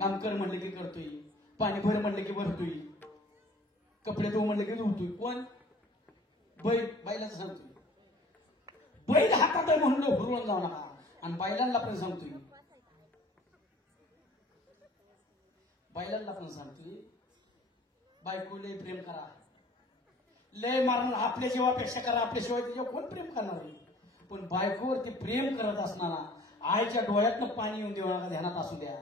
काम कर म्हणलं की करतोय, पाणी भर म्हणलं की भरतोय, कपडे धुव म्हणलं की धुवतोय. कोण? बैल. बैलाच सांगतोय बैल हातात आहे म्हणून हुरवून जाऊ नका. आणि बैलांना पण सांगतोय, बैलांना पण सांगतोय बायको लय प्रेम करा, लय मारण आपल्या जीवापेक्षा करा, आपल्याशिवाय त्याच्यावर कोण प्रेम करणार आहे. पण बायकोवरती प्रेम करत असताना आईच्या डोळ्यातनं पाणी येऊन देऊ नका, ध्यानात असू द्या.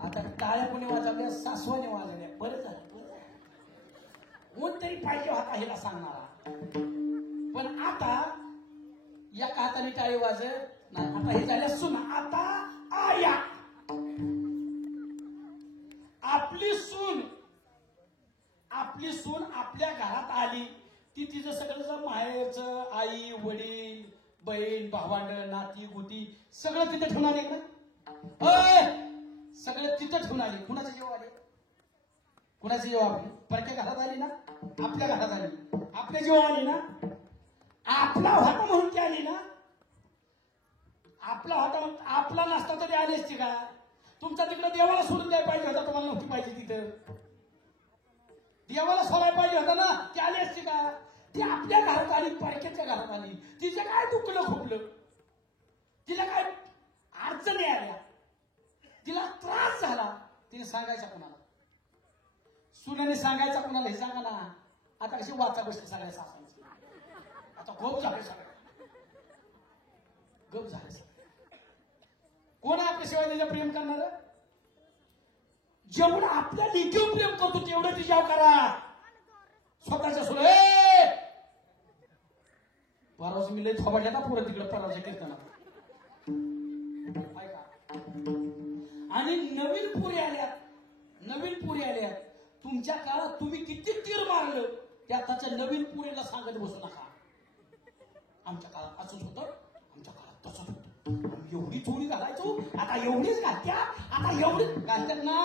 आता टाळ्या कोणी वाजवल्या, सासवाने वाजवल्या, बरं झालं कोण तरी पाहिजे होता हिला सांगणारा. पण आता या हाताने टाळी वाजत नाही, आता हे झाल्या सुना, आता आया. आपली सून आपल्या घरात आली, ती तिचं सगळं माहेरचं, आई वडील बहीण भावांड नाती गुती सगळं तिथं ठेवून आले का? सगळं तिथं ठेवून आली. कुणाचं जेव्हा आले? कुणाची जेव्हा आपली परक्या घरात आली ना, आपल्या घरात आली, आपल्या जेव्हा आली ना, आपला होता म्हणून ती आली ना. आपला होता म्हणून आपला नसता तरी आली असती का? तुमचा तिकडे देवाला सोडून द्यायला पाहिजे होता, तुम्हाला नव्हती पाहिजे तिथं. देवाला सोडायला पाहिजे होता ना, ती आली असती का? ती आपल्या घरात आली, परक्याच्या घरात आली. तिचं काय दुखलं खुपलं, तिला काय अडचणी आल्या, तिला त्रास झाला, तिने सांगायचा कोणाला? सुनेने सांगायचा कोणाला? हे सांगा ना. आता कशी वाचा गोष्टी सगळ्या सासायची, आता गप झाले सगळं, गप झाले सगळं. कोण आपल्या शिवाय तिच्या प्रेम करणार? जेवढं आपल्या लेकीवर प्रेम करतो तेवढं तिच्यावर करा. स्वतःच्या सुने परवाच मी लय थोबाडल्या ना पुढे तिकडे परवाच्या कीर्तनात ऐका. आणि नवीन पुरी आल्यात, तुमच्या काळात तुम्ही किती तीर मारलं त्या आताच्या नवीन पुरीला सांगत बसू नका. आमच्या काळात असंच होतं, आमच्या काळात तसंच होतं, एवढी चोरी घालायचो, आता एवढीच घालत्या, आता एवढीच घालतात ना.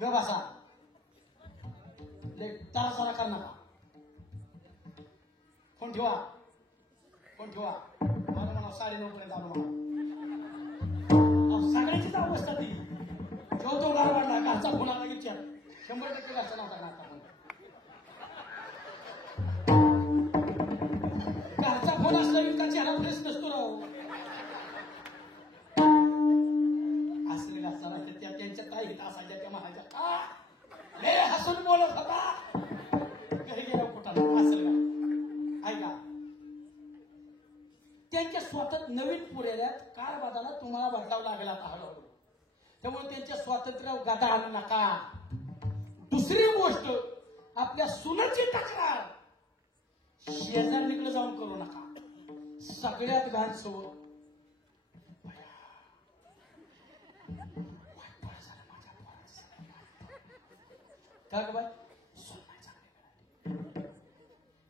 ग बसा, तारा कर नका. फोन ठेवा. मला म्हणा 9:30 पर्यंत आलो. सगळ्याचीच अवस्था ती. तो गार वाढला, घरचा फोन आला विचार 100% घरचा नव्हता. घरचा फोन असला की चेहरा फ्रेश नसतो राहू. असले घरचा त्यांच्या ताई असायच्या, त्या म्हणायच्या हसून बोलत होता, घरी गेला कुठं असेल का? ऐका, त्यांच्या स्वतः नवीन पुरेल्यात काळ बदला तुम्हाला बदलावं लागला आता हळूहळू. त्यामुळे त्यांच्या स्वातंत्र्य गादा आणू नका. दुसरी गोष्ट, आपल्या सुनेची तक्रार शेजारणीकडे जाऊन करू नका. सगळ्यात घाण सवय. का ग बाय?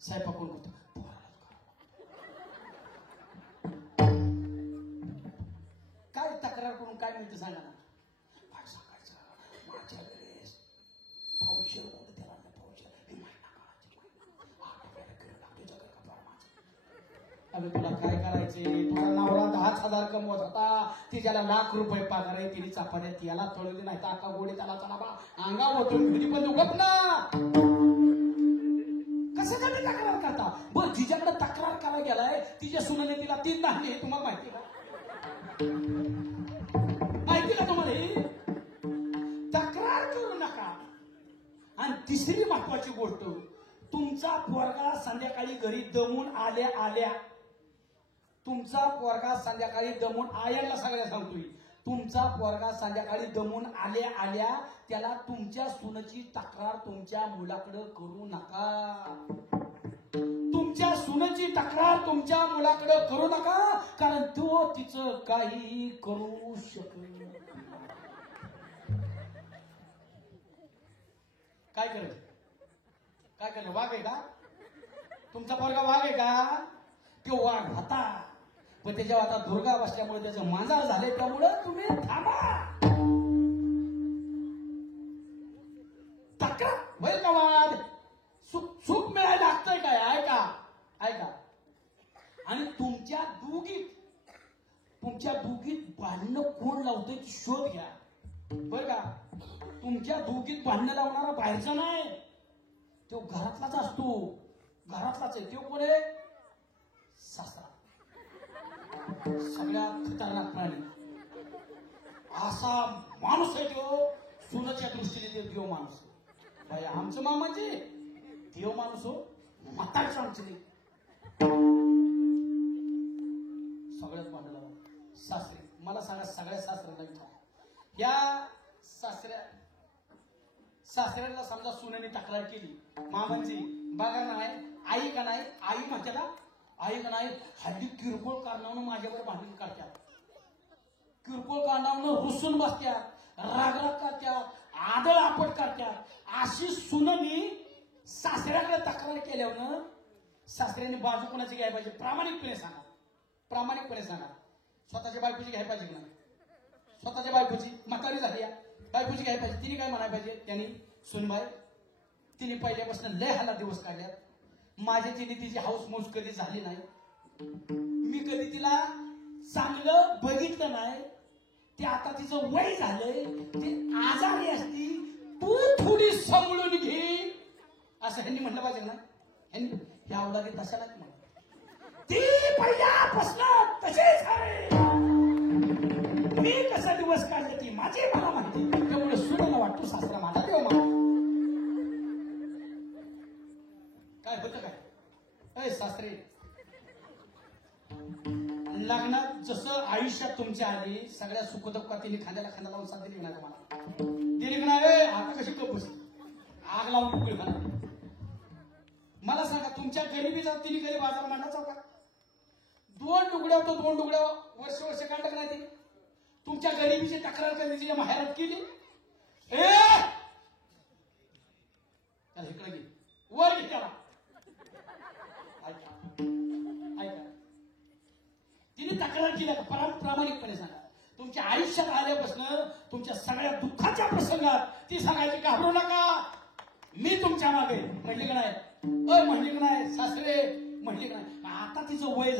स्वयंपाक कोण करतो? काय तक्रार करून काय मिळतं सांगा ना. काय सांगायचं? माझ्या वेळेस पाऊशेर कोण त्याला अगं तुला काय करायचे? तुला नवरा 10,000 कमवत होता, तिच्याला लाख रुपये पगार आहे, तिने चपात्यात याला तळली नाही, टाका गोडी त्याला चला बा अंगा होतून घरी पण दुखत ना. कशासाठी तक्रार करता? बरं, जिच्याकडे तक्रार करायला गेलाय तिच्या सुनेने तिला 3 दांडे, हे तुम्हाला माहिती का? माहिती का तुम्हाला? ही तक्रार करू नका. आणि तिसरी महत्वाची गोष्ट, तुमचा पोरगा संध्याकाळी घरी दमून आल्या, तुमचा पोरगा संध्याकाळी दमून आयाला सगळ्या सांगतोय, तुमचा पोरगा संध्याकाळी दमून आल्या त्याला तुमच्या सुनेची तक्रार तुमच्या मुलाकडे करू नका. तुमच्या सुनेची तक्रार तुमच्या मुलाकडे करू नका, कारण तो तिचं काही करू शकत. काय करायचं? वाघ आहे का तुमचा पोरगा? वाघ आहे का? तो वाघ होता, पण त्याच्यावर आता दुर्गा बसल्यामुळे त्याचं मांजार झाले, त्यामुळं तुम्ही थांबा. तक्रार होईल का वाद? सुख मिळायला लागतंय काय? ऐका ऐका. आणि तुमच्या दोघीत भांडणं कोण लावतंय शोध घ्या बरं का. तुमच्या दोघीत भांडणं लावणारा बाहेरचा नाही, तो घरातलाच असतो. घरातलाच आहे तो. कोण आहे? सासरा. सगळ्यात खतरनाक प्राणी असा माणूस आहे तो. सुनाच्या दृष्टीने ते देव माणूस भाई. आमचं मामाचे देव माणूस हो, म्हातारचं आमचं नाही. सगळ्यात भांडण लावा. सासरे मला सांगा, सगळ्या सासऱ्यांना विचारा. या सासऱ्याला समजा सुनेने तक्रार केली, मामांची बघा नाही आई का नाही, आई म्हणत्याला आई का नाही, हल्ली किरकोळ कारणावरून माझ्यावर भांडण करतात, किरकोळ कारणावरून रुसून बसत्यात, रागराग करत्यात, आदळ आपट करत्यात. अशी सुननी सासऱ्याकडे तक्रार केल्यावर सासऱ्याने बाजू कोणाची घ्यायला पाहिजे? प्रामाणिकपणे सांगा, प्रामाणिकपणे सांगा. स्वतःच्या बायकोची घ्यायला पाहिजे ना? स्वतःच्या बायकोची म्हातारी झाली बायकोची घ्यायला पाहिजे. तिने काय म्हणायला पाहिजे? त्यांनी सुनबाई तिने पहिल्यापासून लय हाला दिवस काढल्यात, माझ्या तिने तिची हाऊस मौज कधी झाली नाही, मी कधी तिला चांगलं बघितलं नाही, ते आता तिचं वय झालंय, ती आजारी असती, तू थोडी सांभाळून घे असं ह्यांनी म्हटलं पाहिजे ना. ह्यांनी ह्या आवडाली तशाला म्हणा, ती पहिल्यापासून तसेच आहे, मी कसा दिवस काढले ती माझी मला म्हणते, त्यामुळे सुनेला वाटतो सासरा माझा देव मला. काय होतं काय? अय सासरे, लग्नात जसं आयुष्यात तुमच्या आली, सगळ्या सुखदुःखात तिने खांद्याला खांदा लावून साथ दिली नाही मला. तिने म्हणावे आता कशी कप बसली, आग लावून उकळी म्हणा. मला सांगा, तुमच्या गरिबीचा तिने कधी बाजार मांडायचा का? 2 लुगड्या होतो, 2 लुगड्या वर्ष काढलं नाही ती. तुमच्या गरिबीची तक्रार कधी तिच्या माहेरात केली? इकडे घे, वर घे त्याला. ऐका ऐका, तिने तक्रार केली का? प्रामाणिकपणे सांगा. तुमच्या आयुष्यात आल्यापासून तुमच्या सगळ्या दुःखाच्या प्रसंगात ती सांगायची घाबरू नका, मी तुमच्या मागे. म्हणली का नाही? म्हणली का नाही सासरे? म्हणली का नाही? आता तिचं वय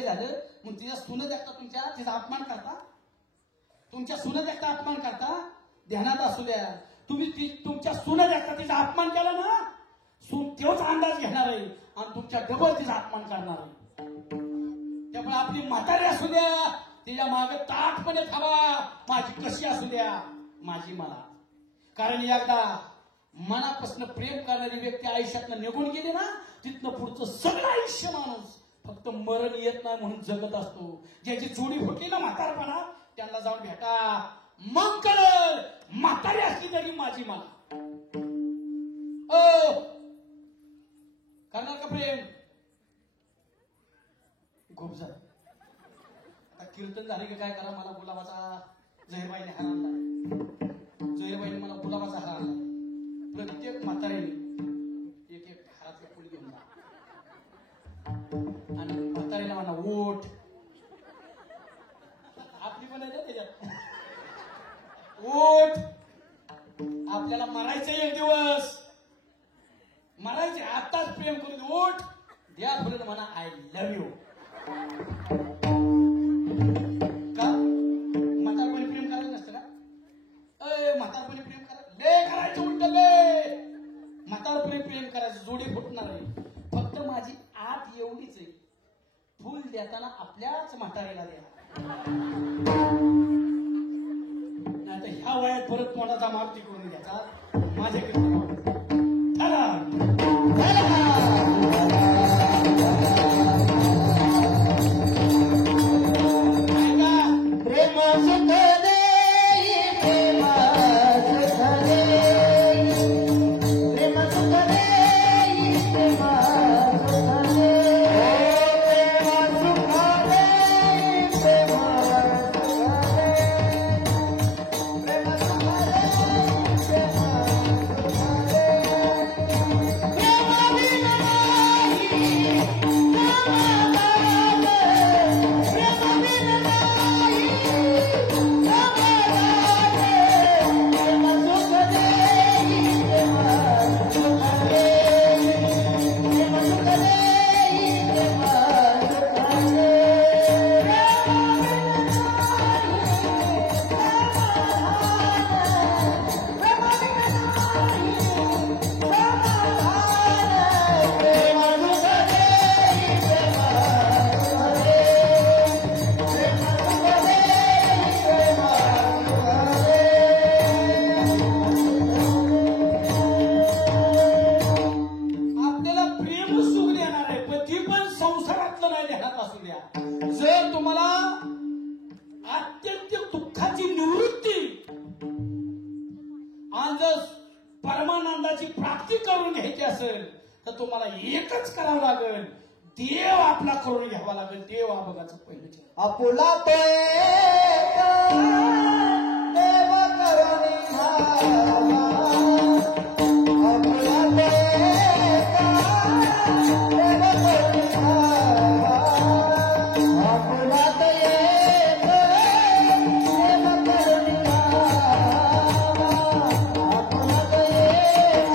झालं मग तिच्या सुनत एकटा तुमच्या तिचा अपमान करता, तुमच्या सुनत एकटा अपमान करता. ध्यानात असू द्या, तुम्ही तुमच्या सुनत एकटा तिचा अपमान केला ना, सून तेवढाच अंदाज घेणार आहे आणि तुमच्या डबल तिचा अपमान करणार आहे. त्यामुळे आपली म्हातारी असू द्या, तिच्या मागे ताटपणे थांबा, माझी कशी असू द्या, माझी मला. कारण एकदा मनापासून प्रेम करणारी व्यक्ती आयुष्यातनं निघून गेली ना, तिथनं पुढचं सगळं आयुष्य माणूस फक्त मरण येत नाही म्हणून जगत असतो. ज्याची जोडी होती ना म्हातारपणा, त्यांना जाऊन भेटा, मग कळल म्हातारी असली तरी माझी मला. करणार का प्रेम? खूप झालं. कीर्तन झाले की काय करा, मला गुलाबाचा जहीरबाईने हार आणला, जहीरबाईने मला गुलाबाचा हार आणला. प्रत्येक म्हातारीने एक हारातल्या फुल घेऊन जा आणि म्हातारीला म्हणा ओठ. आपली पण आहे ना त्याच्यात ओठ. आपल्याला मरायचं एक दिवस, मरायचे आताच प्रेम करून ओठ द्या फुलं म्हणा आय लव्ह यू. का म्हातारपणी प्रेम करायचं नसतं का? म्हातारपणी प्रेम करायचं लय करायचं, उलट लय म्हातारपणी प्रेम करायचं, जोडी फुटणार आहे. फक्त माझी आत एवढीच आहे, फुल देताना आपल्याच म्हातारीला द्या, नाही तर ह्या वयात परत तोंडाचा मारुती करून घ्यायचा माझ्याकडे. प्रेम प्रेम सुख देणार आहे, पण ती पण संसारातलं नाही देण्यात असू द्या. जर तुम्हाला अत्यंत दुःखाची निवृत्ती आणि जर परमानंदाची प्राप्ती करून घ्यायची असेल तर तुम्हाला एकच करावं लागेल, देव आपला करून घ्यावा लागेल. देव हा बघायचं पहिलं आपुला तो देव करून घ्यावा, आपुला तो देव करून घ्यावा, आपुला तो देव करून घ्यावा, आपुला तो देव करून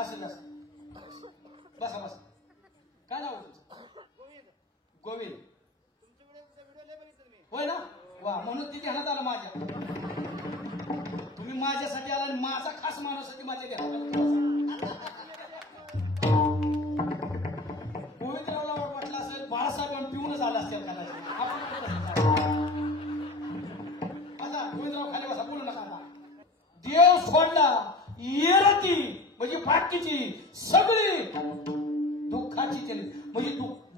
असं बसा बसा. काय नाव तुमचं? गोविंद. होय ना? वा, म्हणून ती ध्यानात आलं माझ्या. तुम्ही माझ्यासाठी आला आणि माझा खास माणूसाठी माझ्या ध्यानात. गोविंदरावला वाटलं असेल बाळासाहेब पिऊनच आला असेल कदाचित. बसा गोविंदराव, खाली बसा, बोलू नका. देव सोडला येरती म्हणजे बाकीची सगळी दुःखाची म्हणजे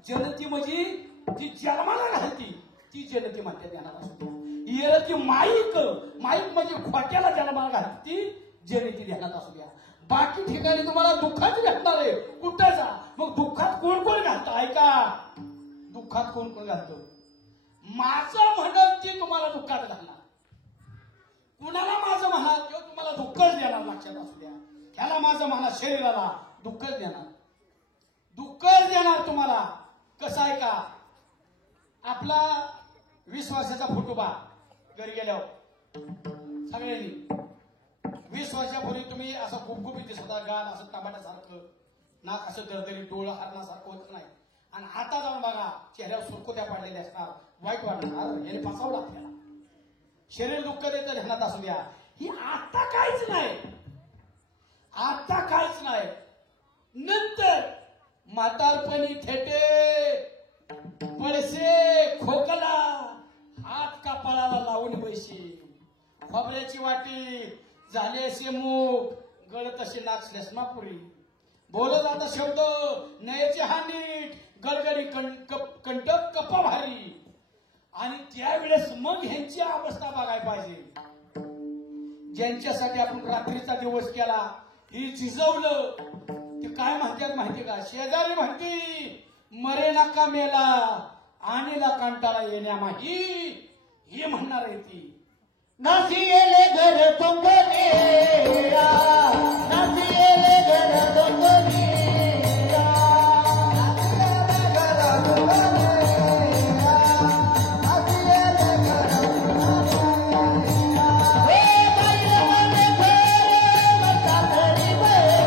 जनती म्हणजे ती जन्माला घालती ती जनती म्हणते ध्यानात असू द्या. येरती माईक माईक म्हणजे खोट्याला जन्माला घालती जनती ध्यानात असू द्या. बाकी ठिकाणी तुम्हाला दुःखात घालणार आहे कुठं जा. मग दुःखात कोण कोण घालतं ऐका. दुःखात कोण कोण घालतं. माझं म्हणत ती तुम्हाला दुःखात घालणार. कुणाला माझं म्हणा किंवा तुम्हाला दुःखच देणार. लक्षात असू द्या. ह्याला माझं म्हणा शरीराला दुःखच देणार. दुःखच देणार तुम्हाला. कसं आहे का आपला 20 वर्षाचा फुटुबा घरी गेल्यावर सगळ्यांनी 20 वर्षापूर्वी तुम्ही असं गुपगुपीत दिसत होता. गाल असं टमाट्यासारखं नाक असं दरदरी डोळं हरणासारखं होत नाही. आणि आता जाऊन बघा चेहऱ्यावर सुरकुत्या पडलेल्या असणार. वाईट वाटणार याने फसावलं आपल्याला. शरीर दुःख देतं ध्यानात असू द्या. ही आता काहीच नाही. आता काहीच नाही. नंतर म्हातारपणी थेटे पळसे खोकला हात कपाळाला लावून बैसे खोबऱ्याची वाटी झाले असे मूग गळत असे नाक श्लेष्मापुरी बोलत जाता शब्द नयचे हानीट गडगडी कंटक कपा भारी. आणि त्यावेळेस मग ह्यांची अवस्था बघायला पाहिजे. ज्यांच्यासाठी आपण रात्रीचा दिवस केला ही झिजवलं ते काय म्हणतात माहिती का. शेजारी म्हणती मरे नका मेला आणीला कंटाळा येण्यामाही हे म्हणणार आहे ती. नासिएले घर तुंगनेरा नासिएले घर तुंगनेरा नासिएले घर तुंगनेरा नासिएले घर तुंगनेरा हे बैल मने घर मता तरी बैल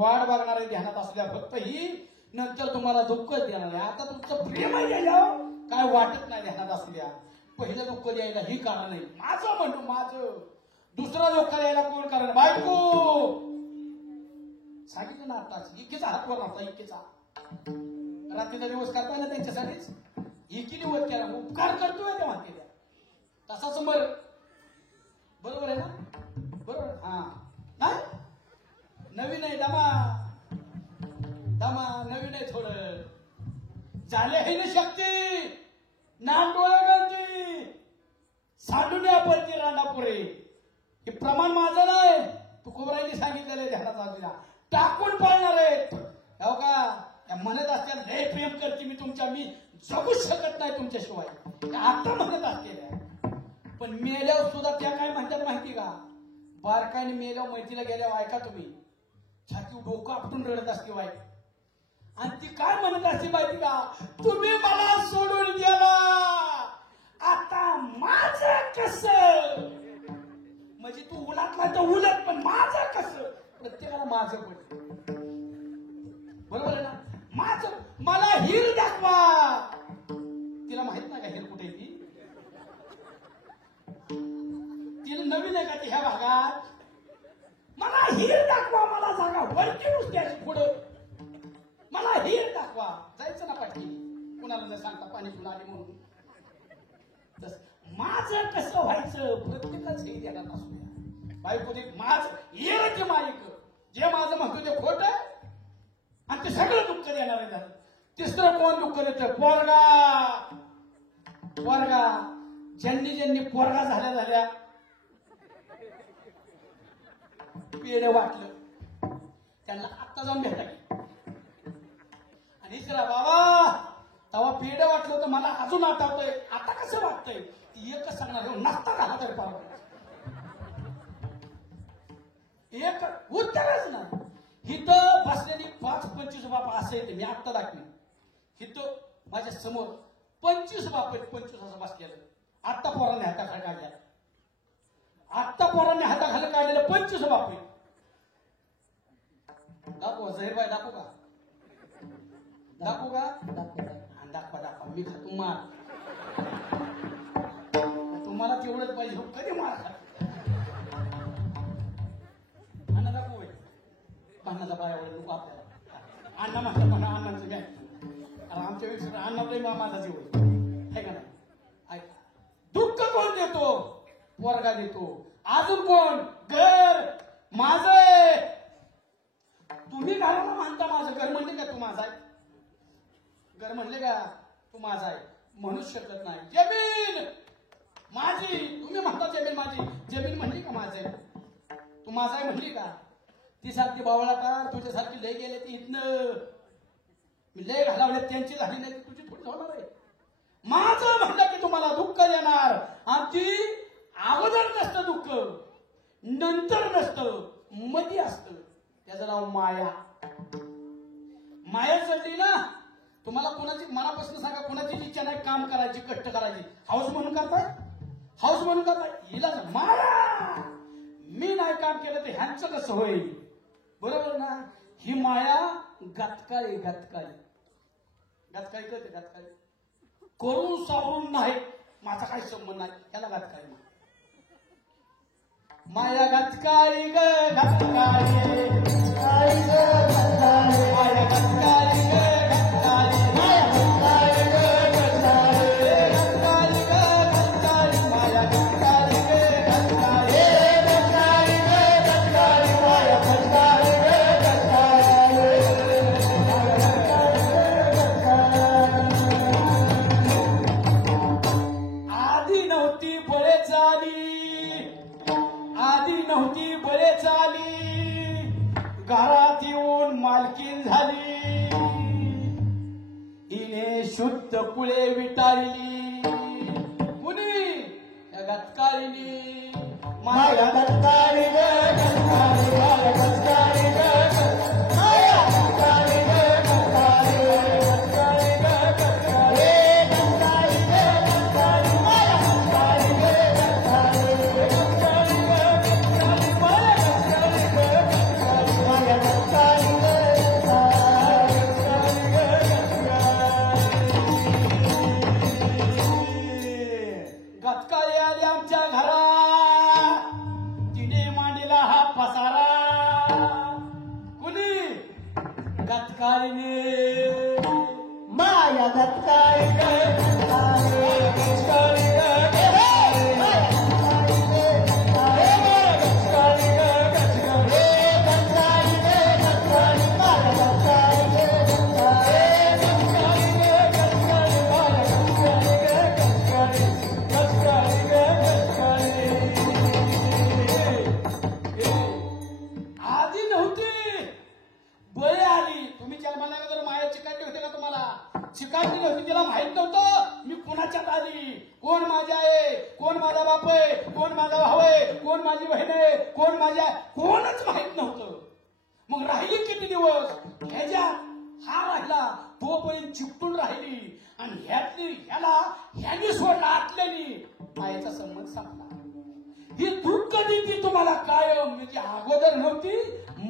वाट बघणार आहे ध्यानात असल्या फक्त ही नंतर तुम्हाला दुःखच देणार आहे. आता तुमचं प्रेम आहे गेल्यावर काय वाटत नाही ध्यानात असू द्या. पहिलं दुःख द्यायला ही कारण नाही. माझं म्हणतो माझं दुसरं दुःख द्यायला कोण कारण बायको सांगितलं ना आताच इकीचा हातवर नव्हता इकीचा रात्रीचा दिवस करताय ना त्यांच्यासाठीच इकीने वध केला उपकार करतोय त्या म्हणते त्या तसाच बरोबर आहे ना बरोबर. हा नाही नवीन आहे दमा दमा नवीन आहे थोडं झाले आहे ना शक्ती नाम डोळे गळती सांडून पडती राणापुरे. हे प्रमाण माझं नाही तू कुबराईने सांगितलेलं आहे ध्यानात असू द्या. टाकून पाळणार आहेत हो का. म्हणत असत्या लय प्रेम करते मी तुमच्या मी जगूच शकत नाही तुमच्याशिवाय आता म्हणत असते. पण मेल्यावर सुद्धा त्या काय म्हणतात माहिती का. बारकाईने मेल्यावर मैत्रीला गेल्यावर ऐका तुम्ही छाती डोकं आपटून रडत असते वाईट. आणि ती काय म्हणत असते माहिती का. तुम्ही मला सोडून गेला आता माझं कसं. म्हणजे तू उलटला तर उलट पण माझं कसं. प्रत्येकाला माझं पण बरोबर आहे ना. माझं मला हिर दाखवा. तिला माहित नाही का हिर कुठे ती. तिला नवीन आहे का ती ह्या भागात. मला हिर दाखवा मला जागा वरती नुसत्या पुढं मला हिर दाखवा. जायचं ना पाठी कुणाला जर सांगता पाणी तुला आली म्हणून. माझं कसं व्हायचं प्रत्येकाच हे देणार असू द्या. बायको दे माझ येर ते माईक जे माझं म्हणतो ते खोट आहे आणि ते सगळं दुःख देणार आहे. तिसरं कोण दुःख देतं पोरगा. पोरगा ज्यांनी ज्यांनी पोरगा झाल्या झाल्या पेढ वाटलं त्यांना आत्ता जाऊन भेटा आणि इकडा बाबा तेव्हा पेढ वाटलं होतं मला अजून आठवतंय आता कसं वाटतंय. ती एकच सांगणार नाश्ता घाला तरी पाव एक उत्तरच ना. कसं येते मी आत्ता दाखवीन. इथं माझ्या समोर 25 बाप आहेत, 25 असं बसलेलं. आत्ता पोरांनी हाताखाली काढल्या, आत्ता पोरांनी हाताखाली काढलेलं 25 बाप आहेत. दाखवा झहीरबाई, दाखवू का? दाखवू का? दाखवा दाखवा. मी खातो मार, तुम्हाला तेवढंच पाहिजे. कधी मार खा अण्णा दाखवू भांडणाचा बायावर लोक आपल्याला अण्णा म्हणतात म्हणा अण्णाचं काय आमच्या विषय अण्णा माझा जीव आहे का नाही. ऐका, दुःख कोण देतो? वर्गा देतो. अजून कोण? घर माझं. तुम्ही घराला मानता माझं घर म्हणले का तू माझा आहे? घर म्हणले का तू माझा आहे? म्हणूच शकत नाही. जमीन माझी, तुम्ही म्हणता जमीन माझी. जमीन म्हणली का माझं आहे? तू माझा आहे म्हणली का? ती सारखी बावळाकार तुझ्यासारखी लय गेले ती इथनं. मी लय घालावले त्यांची झाली नाही, तुझी थोडी होणार आहे. माझं म्हणलं की तुम्हाला दुःख देणार. आणि ती अगोदर नसतं दुःख, नंतर नसतं, मधी असतं. त्याचं नाव माया. माया चढली ना तुम्हाला. कोणाची मनापासून सांगा, कोणाची इच्छा नाही काम करायची, कष्ट करायची. हाऊस म्हणून करताय, हाऊस म्हणून करताय. हिला माया, मी नाही काम केलं तर ह्यांचं कसं होईल? बरोबर ना. ही माया गतकाळी, गतकाळी गतकाळी कळते. गतकाळी करून सावरून नाही, माझा काही संबंध नाही, त्याला गतकाळी म्हणतात. माया गतकाळी ग गतकाळी, माया गतकाळी ग गतकाळी, माया गतकाळी ग गतकाळी, गतकाळी ग गतकाळी, माया गतकाळी ग गतकाळी, गतकाळी ग गतकाळी, माया गतकाळी ग गतकाळी. आधी नव्हती बळे झाली, आधी नव्हती बळे झाली, घरात येऊन मालकीन झाली. हिने शुद्ध कुळे विटाळली. कुणी? या गतकाळीनी. माया गतकाळी ग गतकाळी, माया गतकाळी ग गतकाळी, माया गतकाळी ग गतकाळी, गतकाळी ग गतकाळी, गतकाळी ग गतकाळी, माया गतकाळी ग गतकाळी, गतकाळी ग गतकाळी, माया गतकाळी ग गतकाळी, माया गतकाळी ग गतकाळी, गतकाळी ग गतकाळी. गतकाळी आली आमच्या घरात, तिने मांडला हा पसारा. कुणी? गतकाळीने. माया गतकाळी ग गतकाळी, गतकाळी ग गतकाळी, माया गतकाळी ग गतकाळी, माया गतकाळी ग गतकाळी, गतकाळी ग गतकाळी, माया गतकाळी ग गतकाळी, गतकाळी ग गतकाळी, माया गतकाळी ग गतकाळी, गतकाळी ग गतकाळी. आधी नव्हती, बळे आली. तुम्ही जन्माला जर माया चिकाटली होते का? तुम्हाला चिकाटली नव्हती, तिला माहित नव्हतं मी कुणाच्यात आली, कोण माझ्या आहे, कोण माझा बाप आहे, कोण माझा भाऊ आहे, कोण माझी बहीण आहे, कोण माझ्या, कोणच माहित नव्हतं. मग राहिली किती दिवस ह्याच्यात, हा राहिला तोपर्यंत चिपटून राहिली. आणि ह्याला ह्यानी सोडला आतल्यानी, मायेचा संबंध संपला. ही दुःख देती तुम्हाला कायम. म्हणजे अगोदर नव्हती,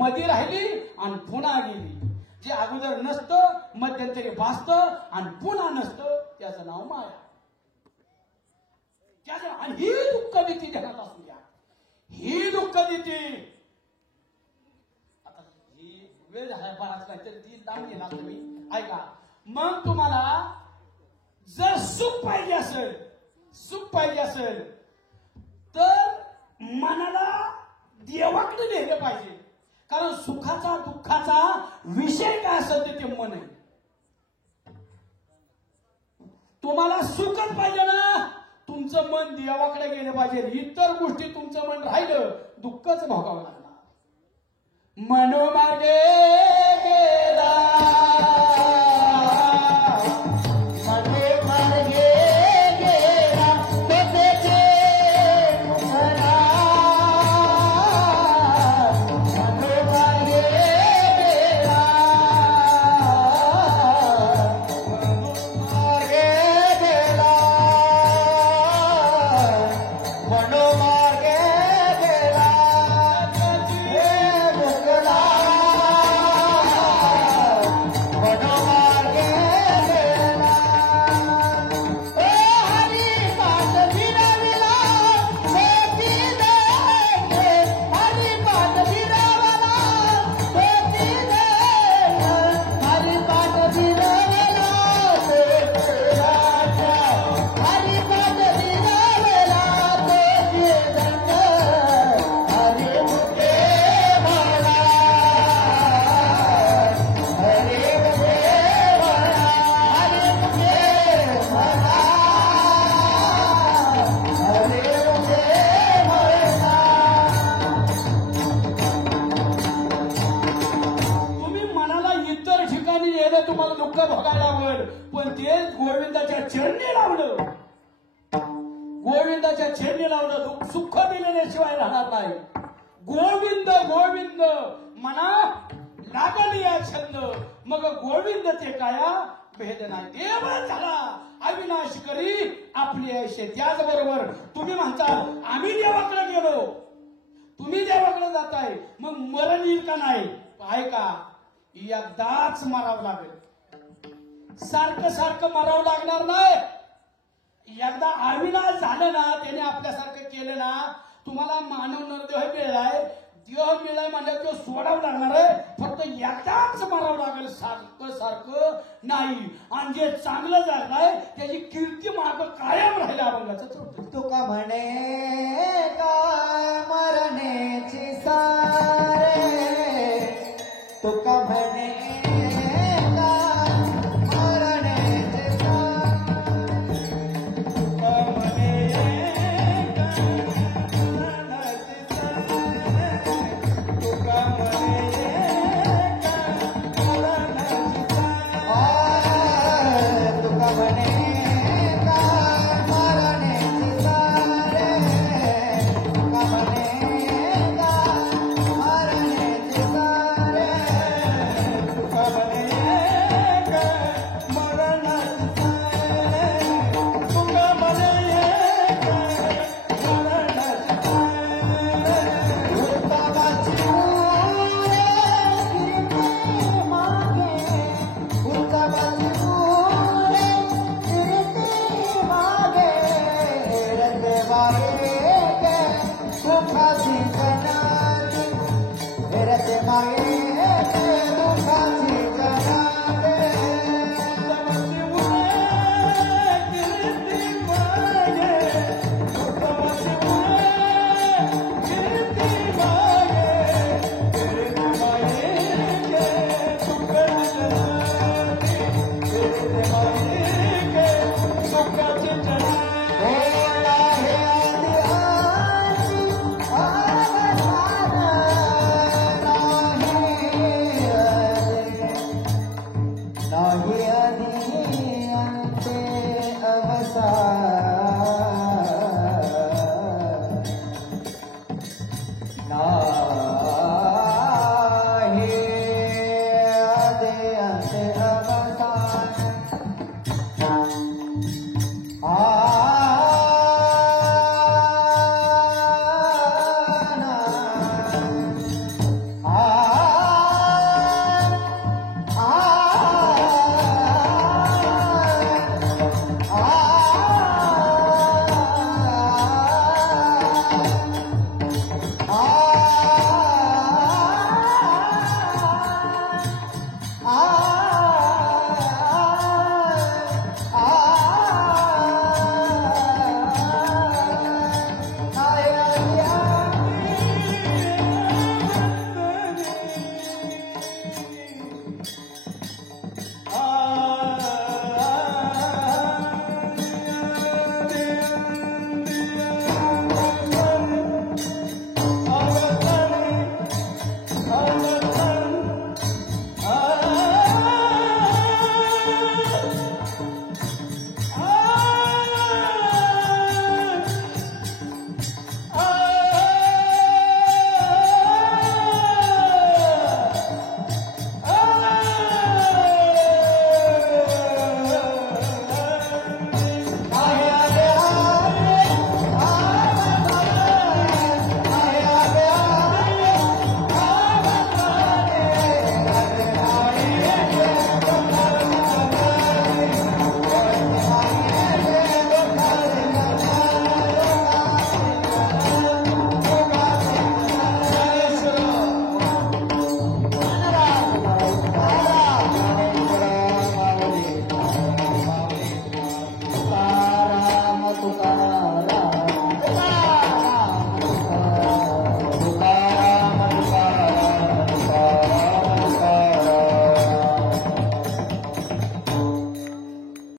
मध्ये राहिली आणि पुन्हा गेली. जे अगोदर नसतं, मध्यंतरी भासतं आणि पुन्हा नसतं, त्याचं नाव माया. आणि ही दुःख देती ध्यानात असू द्या, ही दुःख देती. आता ही वेळ झाला बराच नाही तर ती लांब घेणार तुम्ही. ऐका, मग तुम्हाला जर सुख पाहिजे असेल, सुख पाहिजे असेल तर मनाला देवाकडे नेलं पाहिजे. कारण सुखाचा दुःखाचा विषय काय असेल ते मन आहे. तुम्हाला सुखच पाहिजे ना, तुमचं मन देवाकडे गेलं पाहिजे. इतर गोष्टी तुमचं मन राहिलं, दुःखच भोगावं लागणार. मनोमागे गेला, मनोमागे गेला, मनोमागे गेला, तुम्हाला दुःख भोगायला लागल, पण ते गोविंदाच्या चरणी लावलं, गोविंदाच्या चरणी लावलं, सुख दिलेल्याशिवाय राहणार नाही. गोविंद गोविंद म्हणा लागल या छंद, मग गोविंद ते काया भेद नाही. देव झाला अविनाश करी आपले ऐशे. त्याचबरोबर तुम्ही म्हणता आम्ही देवाकडे गेलो, तुम्ही देवाकडे जाताय, मग मरण येईल का नाही? ऐका, एकदाच मरावं लागेल, सारखं सारखं मरावं लागणार नाही. एकदा अविनाश झालं ना, त्याने आपल्यासारखं केलं ना, तुम्हाला मानव नरदेह मिळालाय, देह मिळालाय म्हणजे तो सोडावं लागणार आहे. फक्त एकदाच मारावं लागेल, सारखं सारखं नाही. आणि जे चांगलं झालंय त्याची कीर्ती माग कायम राहिला. अभंगाचं तुका म्हणे का मरण्याची सा